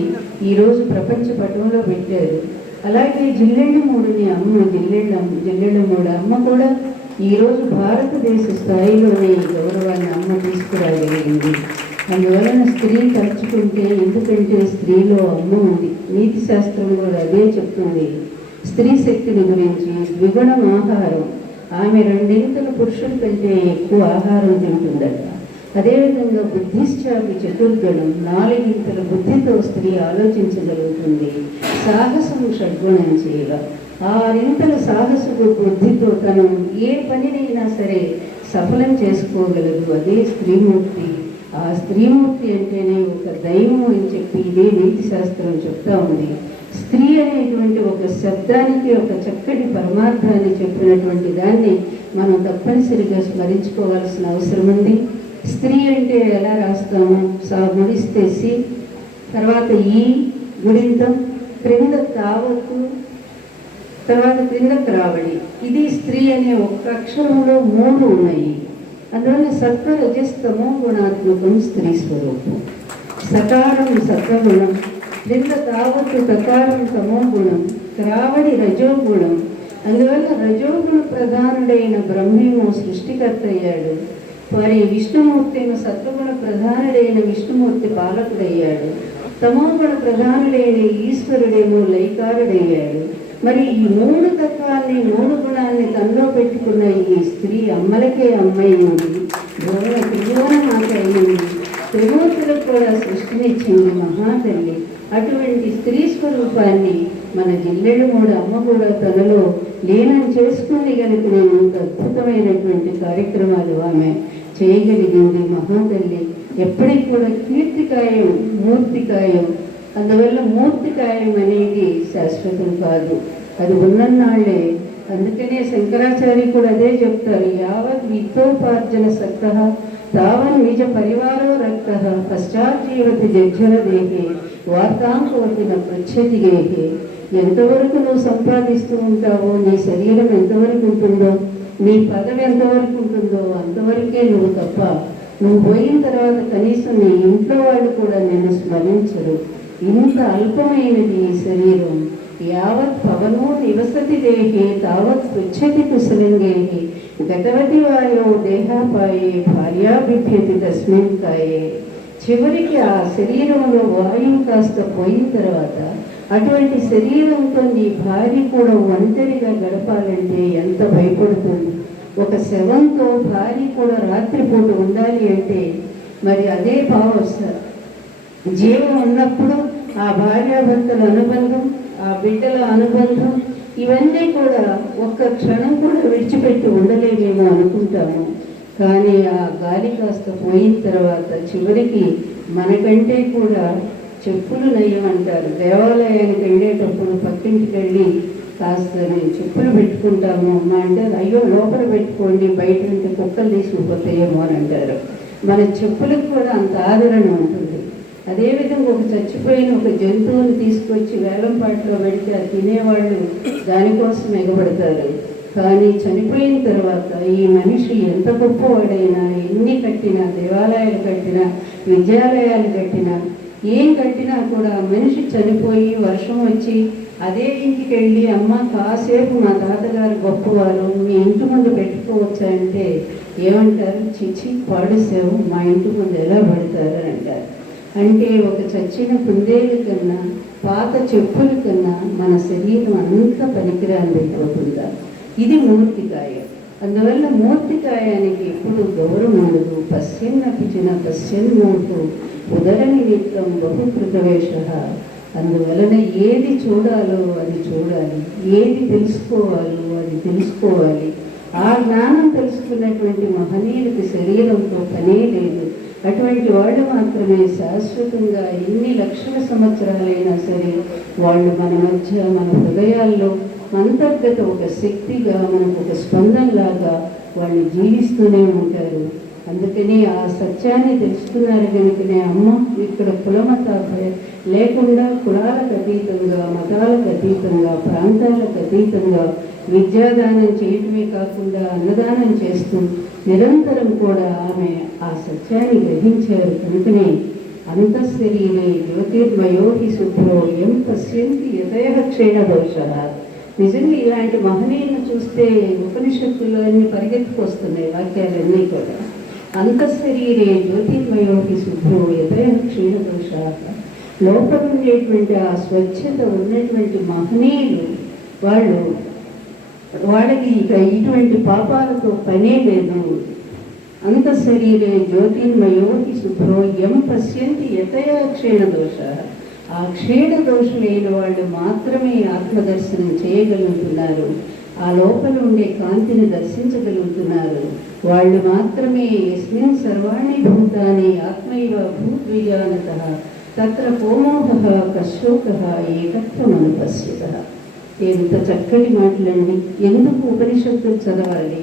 ఈరోజు ప్రపంచ పటంలో పెట్టారు. అలాగే జిల్లెళ్ళమూడిని అమ్మ జిల్లెళ్ళమూడి అమ్మ కూడా ఈరోజు భారతదేశ స్థాయిలోనే గౌరవాన్ని అమ్మ తీసుకురాగలిగింది. అందువలన స్త్రీ తలుచుకుంటే, ఎందుకంటే స్త్రీలో అమ్మ ఉంది. నీతి శాస్త్రం కూడా అదే చెప్తుంది స్త్రీ శక్తిని గురించి. ద్విగుణం ఆహారం, ఆమె 2 పురుషుల కంటే ఎక్కువ ఆహారం తింటుందట. అదేవిధంగా బుద్ధిశ్చాపి చతుర్గుణం, 4 బుద్ధితో స్త్రీ ఆలోచించగలుగుతుంది. సాహసం షడ్గుణం చేయాల, 6 సాహసపు బుద్ధితో తను ఏ పనినైనా సరే సఫలం చేసుకోగలదు. అదే స్త్రీమూర్తి. ఆ స్త్రీమూర్తి అంటేనే ఒక దైవం అని చెప్పి ఇదే నీతి శాస్త్రం చెప్తా ఉంది. స్త్రీ అనేటువంటి ఒక శబ్దానికి ఒక చక్కటి పరమార్థాన్ని చెప్పినటువంటి దాన్ని మనం తప్పనిసరిగా స్మరించుకోవాల్సిన అవసరం ఉంది. స్త్రీ అంటే ఎలా రాస్తాము, ముడిస్తే సి, తర్వాత ఈ గుడింతం, క్రింద తావత్తు, తర్వాత క్రిందకు రావడి. ఇది స్త్రీ అనే ఒక్క అక్షరంలో 3 ఉన్నాయి. అందువల్ల సత్వ రజస్తమో గుణాత్మకం స్త్రీ స్వరూపం. సకారం సత్వగుణం, క్రింద తావత్తు సకారం తమో గుణం, రావడి రజోగుణం. అందువల్ల రజోగుణ ప్రధానుడైన బ్రహ్మేమో సృష్టికర్త అయ్యాడు. మరి విష్ణుమూర్తి ఏమో సత్వగుణ ప్రధానుడైన విష్ణుమూర్తి పాలకుడయ్యాడు. తమోగుణ ప్రధానుడైన ఈశ్వరుడేమో లైకారుడయ్యాడు. మరి ఈ 3 తత్వాన్ని 3 గుణాన్ని తనలో పెట్టుకున్న ఈ స్త్రీ అమ్మలకే అమ్మైంది, త్రిభువన మాత అయింది, త్రిమూర్తులకు కూడా సృష్టినిచ్చింది మహాతల్లి. అటువంటి స్త్రీ స్వరూపాన్ని మన జిల్లెడు మూడు అమ్మ కూడా తనలో లీనం చేసుకుని కనుక నేను అద్భుతమైనటువంటి కార్యక్రమాలు ఆమె చేయగలిగింది. మహాతల్లి ఎప్పటికి కూడా కీర్తికాయం మూర్తికాయం. అందువల్ల మూర్తికాయం అనేది శాశ్వతం కాదు, అది ఉన్నన్నాళ్లే. అందుకనే శంకరాచార్య కూడా అదే చెప్తారు, యావత్ విత్తోపార్జన సక్త తావన్ నిజ పరివారో రక్త పశ్చాజ్జీవతి జజ్జర దేహే వార్తాంకోటిన పృచ్ఛతి గేహే. ఎంతవరకు నువ్వు సంపాదిస్తూ ఉంటావో, నీ శరీరం ఎంతవరకు ఉంటుందో, నీ పదవి ఎంతవరకు ఉంటుందో అంతవరకే నువ్వు తప్ప, నువ్వు పోయిన తర్వాత కనీసం నీ ఇంట్లో వాళ్ళు కూడా నేను స్మరించరు. ఇంత అల్పమైనది ఈ శరీరం. యావత్ పవనో నివసతి దేహే తావత్ పృచ్ఛతి కుశలింగేహి గతవతి వాయో దేహాపాయే భార్యాభిభ్యతి తస్మిన్ కాయే. చివరికి ఆ శరీరంలో వాయువు కాస్త పోయిన తర్వాత అటువంటి శరీరంతో నీ భార్య కూడా ఒంటరిగా గడపాలంటే ఎంత భయపడుతుంది. ఒక శవంతో భార్య కూడా రాత్రిపూట ఉండాలి అంటే మరి అదే భావస్తారు. జీవం ఉన్నప్పుడు ఆ భార్యాభర్తల అనుబంధం, ఆ బిడ్డల అనుబంధం, ఇవన్నీ కూడా ఒక్క క్షణం కూడా విడిచిపెట్టి ఉండలేమేమో అనుకుంటాము. కానీ ఆ గాలి కాస్త పోయిన తర్వాత చివరికి మనకంటే కూడా చెప్పులు నయం అంటారు. దేవాలయానికి వెళ్ళేటప్పుడు పక్కింటికి వెళ్ళి కాస్త నేను చెప్పులు పెట్టుకుంటాము అమ్మా అంటే, అయ్యో లోపల పెట్టుకోండి బయట ఉంటే కుక్కలు తీసుకుపోతాయేమో అని అంటారు. మన చెప్పులకు కూడా అంత ఆదరణ ఉంటుంది. అదేవిధంగా ఒక చచ్చిపోయిన ఒక జంతువుని తీసుకొచ్చి వేలంపాట్లో పెడితే అది తినేవాళ్ళు దానికోసం ఎగబడతారు. కానీ చనిపోయిన తర్వాత ఈ మనిషి ఎంత గొప్పవాడైనా, ఎన్ని కట్టినా, దేవాలయాలు కట్టినా, విద్యాలయాలు కట్టినా, ఏం కట్టినా కూడా మనిషి చనిపోయి వర్షం వచ్చి అదే ఇంటికి వెళ్ళి అమ్మ కాసేపు మా తాతగారు గొప్పవారు మీ ఇంటి ముందు పెట్టుకోవచ్చా అంటే ఏమంటారు, చిచి పాడుసేవు మా ఇంటి ముందు ఎలా పడతారు అని అంటారు. అంటే ఒక చచ్చిన కుందేల కన్నా పాత చెప్పుల కన్నా మన శరీరం అంత పనికిరాని అవుతుందా. ఇది మూర్తికాయ. అందువల్ల మూర్తికాయానికి ఎప్పుడు గౌరవం ఉండదు. పశ్యన్నపిచిన పశ్యన్మూర్తు ఉదర నిమిత్తం బహుకృతవేష. అందువలన ఏది చూడాలో అది చూడాలి, ఏది తెలుసుకోవాలో అది తెలుసుకోవాలి. ఆ జ్ఞానం తెలుసుకున్నటువంటి మహనీయులకి శరీరంతో పనే లేదు. అటువంటి వాళ్ళు మాత్రమే శాశ్వతంగా ఎన్ని లక్షల సంవత్సరాలైనా సరే వాళ్ళు మన మధ్య, మన హృదయాల్లో అంతర్గత ఒక శక్తిగా, మనకు ఒక స్పందనలాగా వాళ్ళు జీవిస్తూనే ఉంటారు. అందుకని ఆ సత్యాన్ని తెలుసుకున్నారు కనుకనే అమ్మ ఇక్కడ కులమత లేకుండా కులాలకు అతీతంగా, మతాలకు అతీతంగా, ప్రాంతాలకు అతీతంగా విద్యాదానం చేయటమే కాకుండా అన్నదానం చేస్తూ నిరంతరం కూడా ఆమె ఆ సత్యాన్ని గ్రహించారు. కనుకనే అంతఃశరీరే జ్యోతిర్మయో హి శుభ్రో ఎం పశ్యంతి యతయః క్షీణదోషః. నిజంగా ఇలాంటి మహనీయులను చూస్తే ఉపనిషత్తులు అన్ని పరిగెత్తుకొస్తున్నాయి వాక్యాలన్నీ కూడా. అంతఃశరీరే జ్యోతిర్మయో హి శుభ్రో యతయః క్షీణదోషః. లోపల ఉండేటువంటి ఆ స్వచ్ఛత ఉన్నటువంటి మహనీయులు వాళ్ళకి ఇక ఇటువంటి పాపాలతో పనే లేదు. అంతఃశరీరే జ్యోతిర్మయో హి శుభ్రో యం పశ్యంతి యతయా క్షీణదోష. ఆ క్షీణదోషులైన వాళ్ళు మాత్రమే ఆత్మదర్శనం చేయగలుగుతున్నారు, ఆ లోపల ఉండే కాంతిని దర్శించగలుగుతున్నారు. వాళ్ళు మాత్రమే యస్మిన్ సర్వాణి భూతాని ఆత్మైవ భూద్విజానతః తత్ర కోమోహః కశోకః ఏకత్వమనుపశ్యతః. ఎంత చక్కటి మాటలండి. ఎందుకు ఉపనిషత్తులు చదవాలి,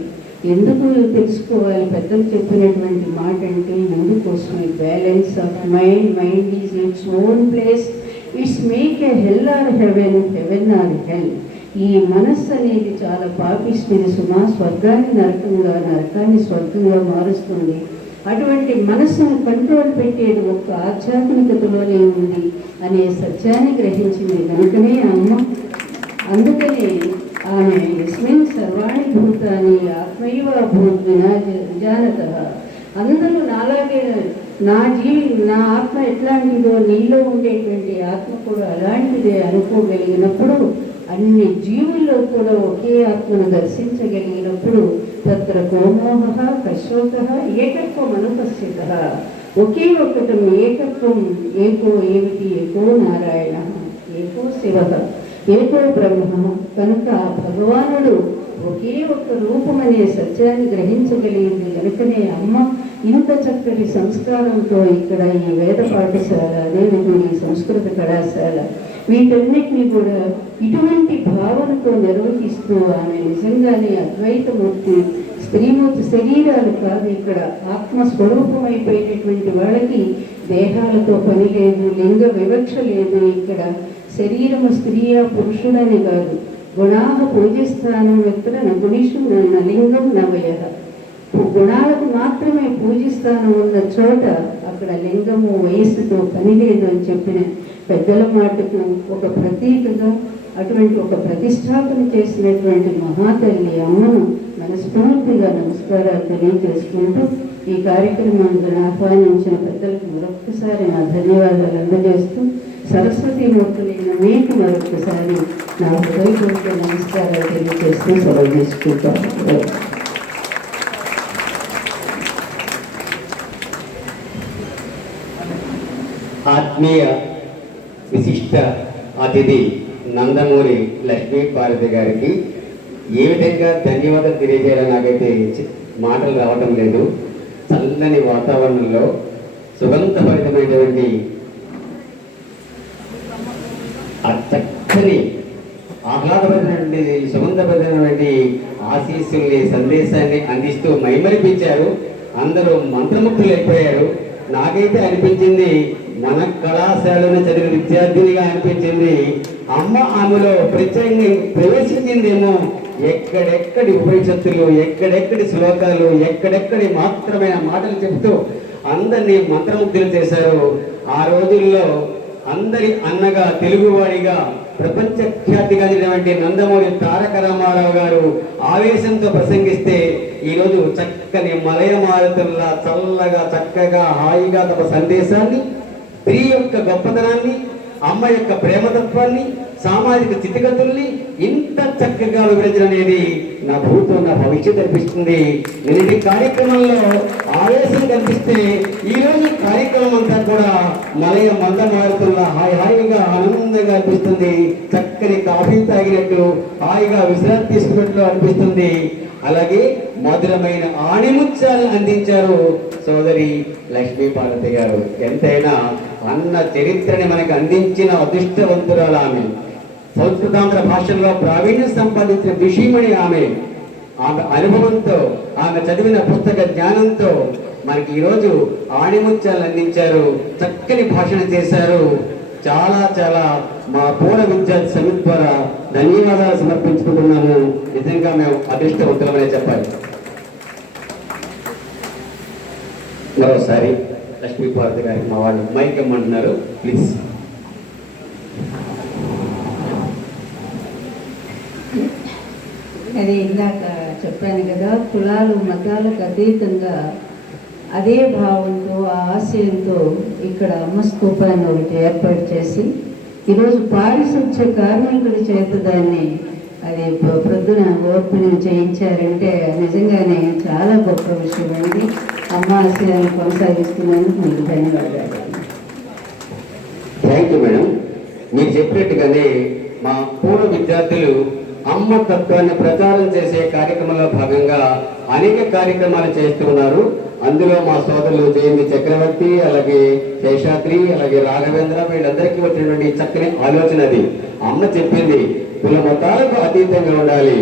ఎందుకు తెలుసుకోవాలి? పెద్దలు చెప్పినటువంటి మాట అంటే ఎందుకోసమే balance of mind. Mind is its own place, its make a hell or heaven, heaven or hell. ఈ మనస్సు అనేది చాలా పాపిస్తుంది సుమా, స్వర్గాన్ని నరకంగా, నరకాన్ని స్వర్గంగా మారుస్తుంది. అటువంటి మనస్సును కంట్రోల్ పెట్టేది ఒక్క ఆధ్యాత్మికతలోనే ఉంది అనే సత్యాన్ని గ్రహించింది కనుకనే అమ్మ. అందుకనే ఆమె యస్మిన్ సర్వాణి భూతాని ఆత్మైవ భూత్ విజానతః. అందరూ నాలాగే నా ఆత్మ ఎట్లాంటిదో నీలో ఉండేటువంటి ఆత్మ కూడా అలాంటిదే అనుకోగలిగినప్పుడు, అన్ని జీవుల్లో కూడా ఒకే ఆత్మను దర్శించగలిగినప్పుడు తత్ర కోమోహః కశోకః ఏకత్వం అనుపశ్యతః. ఒకే ఒకటం ఏకత్వం ఏకో ఏమిటి ఏకో నారాయణ ఏకో శివ ఏకో బ్రహ్మ. కనుక భగవానుడు ఒకే ఒక్క రూపమనే సత్యాన్ని గ్రహించగలిగింది కనుకనే అమ్మ ఇంత చక్కటి సంస్కారంతో ఇక్కడ ఈ వేద పాఠశాల, అదేవిధంగా ఈ సంస్కృత కళాశాల వీటన్నిటినీ కూడా ఇటువంటి భావనతో నిర్వహిస్తూ ఆమె నిజంగానే అద్వైతమూర్తి, స్త్రీమూర్తి శరీరాలు కాదు, ఇక్కడ ఆత్మస్వరూపమైపోయినటువంటి వాళ్ళకి దేహాలతో పని లేదు, లింగ వివక్ష లేదు. ఇక్కడ శరీరము స్త్రీయా పురుషుడని కాదు, గుణాహ పూజిస్తానం ఎత్ర గుణిషు లింగం నవయ. గుణాలకు మాత్రమే పూజిస్తానం ఉన్న చోట అక్కడ లింగము వయస్సుతో పని లేదు అని చెప్పిన పెద్దల మాటకు ఒక ప్రతీకగా అటువంటి ఒక ప్రతిష్టాపన చేసినటువంటి మహాతల్లి అమ్మను మనస్ఫూర్తిగా నమస్కారాలు తెలియజేసుకుంటూ ఈ కార్యక్రమాన్ని ఆహ్వానించిన పెద్దలకు మరొక్కసారి నా ధన్యవాదాలు అందజేస్తూ సరస్వతీమూర్తులైన మీకు మరొకసారి నా హృదయపూర్వక నమస్కారాలు తెలియజేస్తూ సెలవు తీసుకుంటాను. ఆత్మీయ విశిష్ట అతిథి నందమూరి లక్ష్మీపార్వతి గారికి ఏ విధంగా ధన్యవాదాలు తెలియజేయాలని నాకైతే మాటలు రావటం లేదు. చల్లని వాతావరణంలో సుగంధభరితమైనటువంటి చక్కని ఆహ్లాదపడినటువంటి సుగంధభరితమైనటువంటి ఆశీస్సుల్ని, సందేశాన్ని అందిస్తూ మైమరిపించారు. అందరూ మంత్రముగ్ధులైపోయారు. నాకైతే అనిపించింది, మన కళాశాలను చదివిన విద్యార్థినిగా అనిపించింది. అమ్మ ఆమెలో ప్రత్యేకంగా ప్రవేశించిందేమో. ఎక్కడెక్కడి ఉపనిషత్తులు, ఎక్కడెక్కడి శ్లోకాలు, ఎక్కడెక్కడి మాత్రమైన మాటలు చెబుతూ అందరినీ మంత్రముగ్ధులు చేశారు. ఆ రోజుల్లో అందరి అన్నగా, తెలుగువాడిగా ప్రపంచ ఖ్యాతిగాంచినటువంటి నందమూరి తారక రామారావు గారు ఆవేశంతో ప్రసంగిస్తే ఈరోజు చక్కని మలయమారుతుల్లా చల్లగా, చక్కగా, హాయిగా తమ సందేశాన్ని, స్త్రీ యొక్క గొప్పతనాన్ని, అమ్మ యొక్క ప్రేమతత్వాన్ని, సామాజిక స్థితిగతుల్ని ఇంత చక్కగా వివరించడం అనేది నా భూతో నా భవిష్యత్ అనిపిస్తుంది. నేను కార్యక్రమంలో ఆవేశం కనిపిస్తే ఈరోజు కార్యక్రమం అంతా కూడా మలయ మందమారుతుల్లా హాయిగా ఆనందంగా అనిపిస్తుంది. చక్కని కాఫీ తాగినట్టు, హాయిగా విశ్రాంతి తీసుకున్నట్లు అనిపిస్తుంది. అలాగే మధురమైన ఆణిముత్యాలను అందించారు సోదరి లక్ష్మీపార్వతి గారు. ఎంతైనా అన్న చరిత్రని మనకు అందించిన అదృష్టవంతురాలు ఆమె. సంస్కృతాంధ్ర భాషల్లో ప్రావీణ్యం సంపాదించిన విషయమణి ఆమె. ఆమె అనుభవంతో, ఆమె చదివిన పుస్తక జ్ఞానంతో మనకి ఈరోజు ఆణిముత్యాలను అందించారు. చక్కని భాషణ చేశారు. చాలా చాలా మా పూర్వ విద్యార్థి సమితి ద్వారా ధన్యవాదాలు సమర్పించుకుంటున్నాము. నిజంగా మేము అదృష్టవంతులమనే చెప్పాలి. మరోసారి లక్ష్మీపార్వతి గారికి మా వాళ్ళు మైక్ ఇమ్మంటున్నారు, ప్లీజ్. అది ఇందాక చెప్పాను కదా, కులాలు మతాలకు అతీతంగా అదే భావంతో, ఆ ఆశయంతో ఇక్కడ అమ్మ స్తూపాన్ని ఒకటి ఏర్పాటు చేసి ఈరోజు పారిశుధ్య కార్మికుల చేత దాన్ని అది ప్రొద్దున ఓపెనింగ్ చేయించారంటే నిజంగానే చాలా గొప్ప విషయం అండి. అమ్మ ఆశయాన్ని కొనసాగిస్తున్నందుకు మీకు ధన్యవాదాలు. Thank you madam. మీరు చెప్పినట్టుగానే మా పూర్వ విద్యార్థులు అమ్మ తత్వాన్ని ప్రచారం చేసే కార్యక్రమంలో భాగంగా అనేక కార్యక్రమాలు చేస్తున్నారు. అందులో మా సోదరులు జయంతి చక్రవర్తి, అలాగే శేషాద్రి, అలాగే రాఘవేంద్ర, వీళ్ళందరికీ వచ్చినటువంటి చక్కని ఆలోచన అది. అమ్మ చెప్పింది, కుల మతాలకు అతీతంగా ఉండాలి.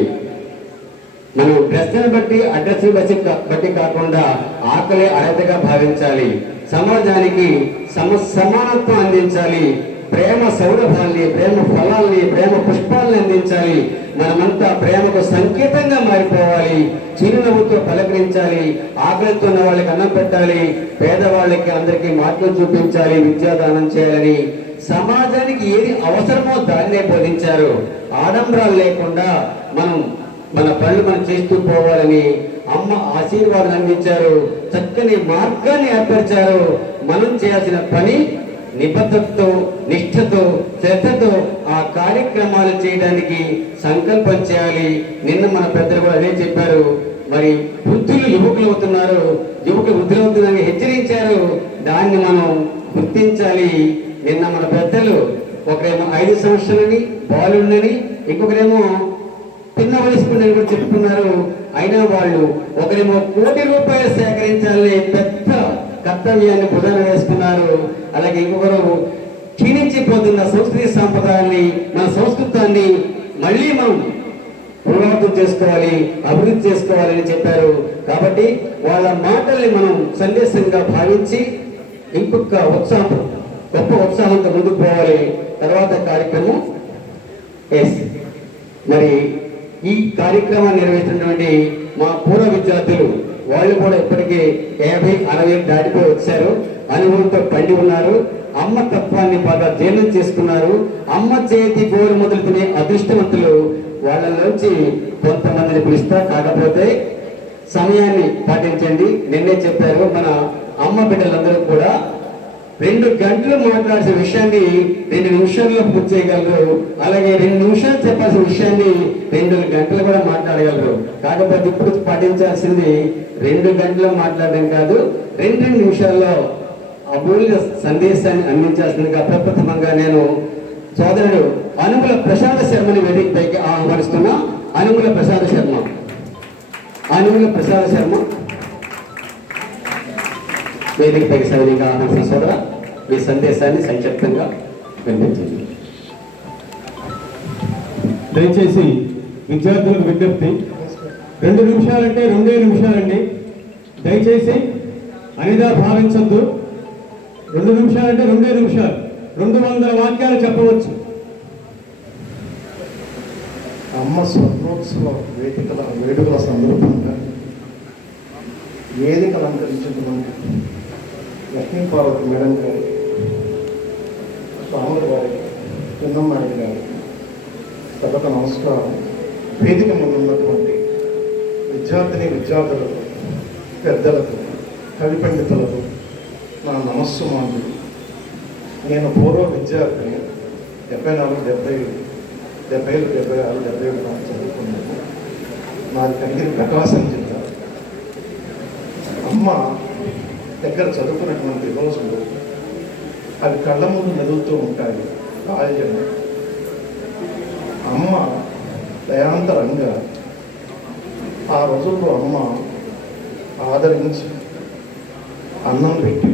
మనం డ్రెస్ని బట్టి, అడ్రస్ బట్టి కాకుండా ఆకలే అర్హతగా భావించాలి. సమాజానికి సమానత్వం అందించాలి. ప్రేమ సౌరభాల్ని, ప్రేమ ఫలాల్ని, ప్రేమ పుష్పాలని అందించాలి. మనమంతా ప్రేమకు సంకేతంగా మారిపోవాలి. చిరునవ్వుతో పలకరించాలి. ఆకలితో ఉన్న వాళ్ళకి అన్నం పెట్టాలి. పేదవాళ్ళకి అందరికీ మార్గం చూపించాలి. విద్యాదానం చేయాలని సమాజానికి ఏది అవసరమో దాన్నే బోధించారు. ఆడంబరాలు లేకుండా మన పనులు మనం చేస్తూ పోవాలని అమ్మ ఆశీర్వాదం అందించారు. చక్కని మార్గాన్ని ఏర్పరిచారు. మనం చేయాల్సిన పని నిబద్ధతతో, నిష్ఠతో, శ్రద్ధతో ఆ కార్యక్రమాలు చేయడానికి సంకల్పం చేయాలి. నిన్న మన పెద్దలు కూడా అదే చెప్పారు. మరి వృద్ధులు యువకులు అవుతున్నారు, యువకులు వృద్ధులు అవుతున్నారని హెచ్చరించారు. దాన్ని మనం గుర్తించాలి. నిన్న మన పెద్దలు ఒకరేమో 5 సంవత్సరాలని బాలుండని, ఇంకొకరేమో చిన్న వయసుకుని కూడా చెప్పుకున్నారు. అయినా వాళ్ళు ఒకరేమో ₹1,00,00,000 సేకరించాలని పెద్ద కర్తవ్యాన్ని భుజాన వేసుకున్నారు. అలాగే ఇంకొకరు క్షీణించిపోతున్న సంస్కృతి సాంప్రదాయాన్ని, మన సంస్కృతాన్ని మళ్ళీ మనం పునరావృతం చేసుకోవాలి, అభివృద్ధి చేసుకోవాలని చెప్పారు. కాబట్టి వాళ్ళ మాటల్ని మనం సందేశంగా భావించి ఇంకొక గొప్ప ఉత్సాహంతో ముందుకు పోవాలి. తర్వాత కార్యక్రమం మరి ఈ కార్యక్రమాన్ని నిర్వహిస్తున్నటువంటి మా పూర్వ విద్యార్థులు వాళ్ళు కూడా ఇప్పటికీ 50-60 దాటిపోయి వచ్చారు. అనుభవంతో పండి ఉన్నారు. అమ్మ తత్వాన్ని బాగా జీర్ణం చేసుకున్నారు. అమ్మ చేతి గోరు మొదలు తినే అదృష్టవంతులు. వాళ్ళలోంచి కొంతమందిని పిలుస్తా. కాకపోతే సమయాన్ని పాటించండి. నిన్నే చెప్పారు మన అమ్మ బిడ్డలందరూ కూడా 2 గంటలు మాట్లాడాల్సిన విషయాన్ని 2 నిమిషాల్లో పూర్తి చేయగలరు. అలాగే 2 నిమిషాలు చెప్పాల్సిన విషయాన్ని 2 గంటలు కూడా మాట్లాడగలరు. కాకపోతే ఇప్పుడు పాటించాల్సింది 2 గంటలు మాట్లాడడం కాదు, 2 నిమిషాల్లో అమూల్య సందేశాన్ని అందించాల్సిందిగా ప్రప్రథమంగా నేను సోదరుడు అనుముల ప్రసాద శర్మని వేదికపైకి ఆహ్వానిస్తున్నా. అనుముల ప్రసాద శర్మ వేదికపైకి సవినీయంగా ఆహ్వానిస్తున్న సోదర, మీ సందేశాన్ని సంక్షిప్తంగా వినిపించండి. దయచేసి విద్యార్థులకు విజ్ఞప్తి, 2 నిమిషాలంటే 2 నిమిషాలండి. దయచేసి అనిదా భావించద్దు. 2 నిమిషాలంటే 2 నిమిషాలు, 200 వాక్యాలు చెప్పవచ్చు. అమ్మ స్వర్ణోత్సవ వేడుకల సందర్భంగా వేదికలు అలంకరించినటువంటి లక్ష్మీపార్వతి మేడం గారి, స్వాముల గారి, చిన్నమ్మాయి గారి సభకు నమస్కారం. వేదిక ముందున్నటువంటి విద్యార్థులకు, పెద్దలకు, కవి పండితులకు నా నమస్సుమాంజులు. నేను పూర్వ విద్యార్థిని. 74, 70, 76, 77 చదువుకున్నాను. నాది కనిగిరి ప్రకాశం జిల్లా. అమ్మ దగ్గర చదువుకున్నటువంటి రోజులు అవి కళ్ళ ముందు మెదులుతూ ఉంటాయి. బాల్యం. అమ్మ దయాంతరంగా ఆ రోజుల్లో అమ్మ ఆదరించి అన్నం పెట్టి,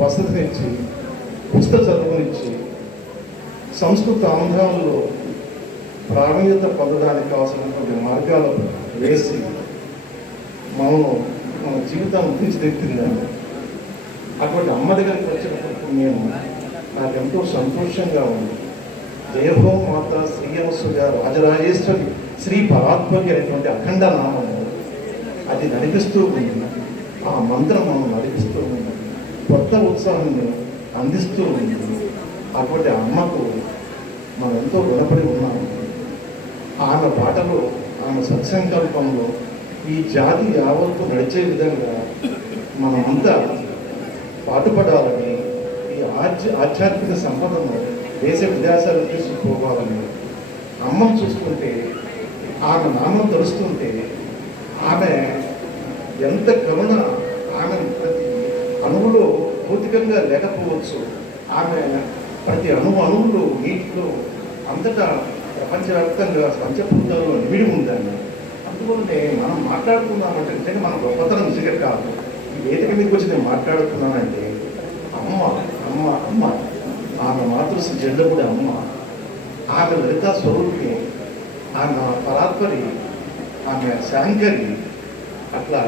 వసతినిచ్చి, పుస్తక చదువునిచ్చి, సంస్కృత ఆంధ్రాల్లో ప్రావీణ్యత పొందడానికి కావాల్సినటువంటి మార్గాలు వేసి మన జీవితాన్ని తీర్చిదిద్దిందండి. అటువంటి అమ్మ దగ్గరికి వచ్చినప్పుడు నేను నాకెంతో సంతోషంగా ఉంది. దేవో మాత శ్రీయవసుగా రాజరాజేశ్వరి శ్రీ పరాత్మకి అనేటువంటి అఖండ నామము అది నడిపిస్తూ ఉంది. ఆ మంత్రం మనం నడిపిస్తూ ఉంది, కొత్త ఉత్సాహాన్ని అందిస్తూ ఉంది. అటువంటి అమ్మకు మనం ఎంతో రుణపడి ఉన్నాము. ఆమె బాటలో, ఆమె సత్సంకల్పంలో ఈ జాతి యావత్తు నడిచే విధంగా మనమంతా పాటుపడాలని, ఈ ఆధ్యాత్మిక సంపదను దేశ విదేశాలకు తీసుకుపోవాలని. అమ్మను చూసుకుంటే, ఆమె నామం తెలుస్తుంటే, ఆమె ఎంత కరుణ, ఆమె ప్రతి అణువులో భౌతికంగా లేకపోవచ్చు, ఆమె ప్రతి అణువులో నీటిలో అంతటా ప్రపంచవ్యాప్తంగా పంచభూతాల్లో నిమిడి ఉందని. అందువల్లనే మనం మాట్లాడుతున్నామంటే నిజంగా మన గొప్పతనం నిజంగా కాదు. ఈ వేదిక మీదకి వచ్చి నేను మాట్లాడుతున్నానంటే అమ్మ అమ్మ అమ్మ ఆమె మాతృశ్రీ జల్లముడి అమ్మ, ఆమె లలితా స్వరూపి, ఆమె పరాత్పరి, ఆమె శాంకరి. అట్లా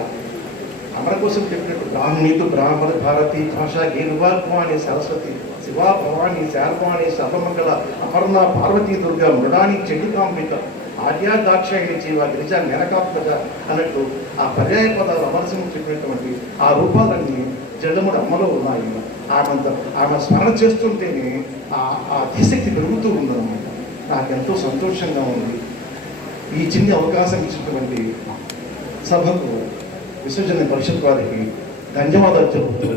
అమర కోసం చెప్పినట్టు బ్రాహ్మణితు బ్రాహ్మణ భారతి భాషా గేరువాణి సరస్వతి శివా భవాని శార్వాణి సర్వమంగళ అపర్ణ పార్వతీ దుర్గా మృడాని చండికాంబిక ఆర్యా దాక్షాయిని జీవ గిరిజా నెనకాత్మక అన్నట్టు ఆ పర్యాయ పదాలు అమరసింహం చెప్పినటువంటి ఆ రూపాలన్నీ జల్లముడి అమ్మలో ఉన్నాయి. ఆమె స్మరణ చేస్తుంటేనే ఆ అతిశక్తి పెరుగుతూ ఉందన్నమాట. నాకెంతో సంతోషంగా ఉంది. ఈ చిన్ని అవకాశం ఇచ్చినటువంటి సభకు విశ్వజన పరిషత్ వారికి ధన్యవాదాలు చెబుతూ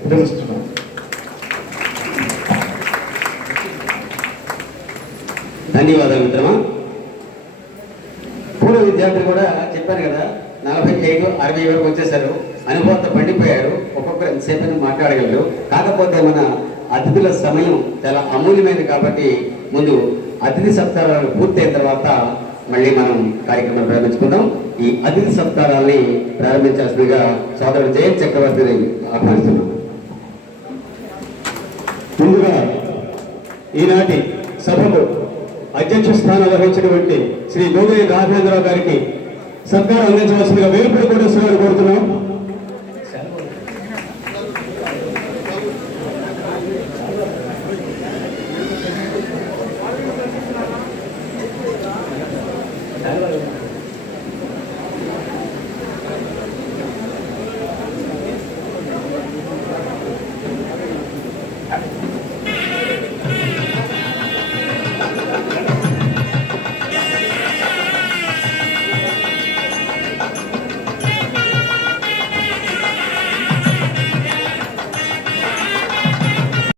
విరమిస్తున్నాను. ధన్యవాదాలు మిత్రమా. పూర్వ విద్యార్థులు కూడా చెప్పారు కదా, 45-60 వరకు వచ్చేసారు. అనుభవంతో పండిపోయారు. ఒక్కొక్కరు ఎంతసేపు మాట్లాడగలరు. కాకపోతే మన అతిథుల సమయం చాలా అమూల్యమైనది కాబట్టి ముందు అతిథి సత్కారాలు పూర్తయిన తర్వాత మళ్ళీ మనం కార్యక్రమం ప్రారంభించుకుందాం. ఈ అతిథి సత్కారాన్ని ప్రారంభించాల్సిందిగా సోదరుడు జయంత్ చక్రవర్తిని ఆహ్వానిస్తున్నాం. ముందుగా ఈనాటి సభకు అధ్యక్ష స్థానం వహించినటువంటి శ్రీ గోగయ్య రాఘవేంద్రరావు గారికి సత్కారం అందించవలసిందిగా వేలుపూడి కోటేశ్వర గారు కోరుతున్నాం.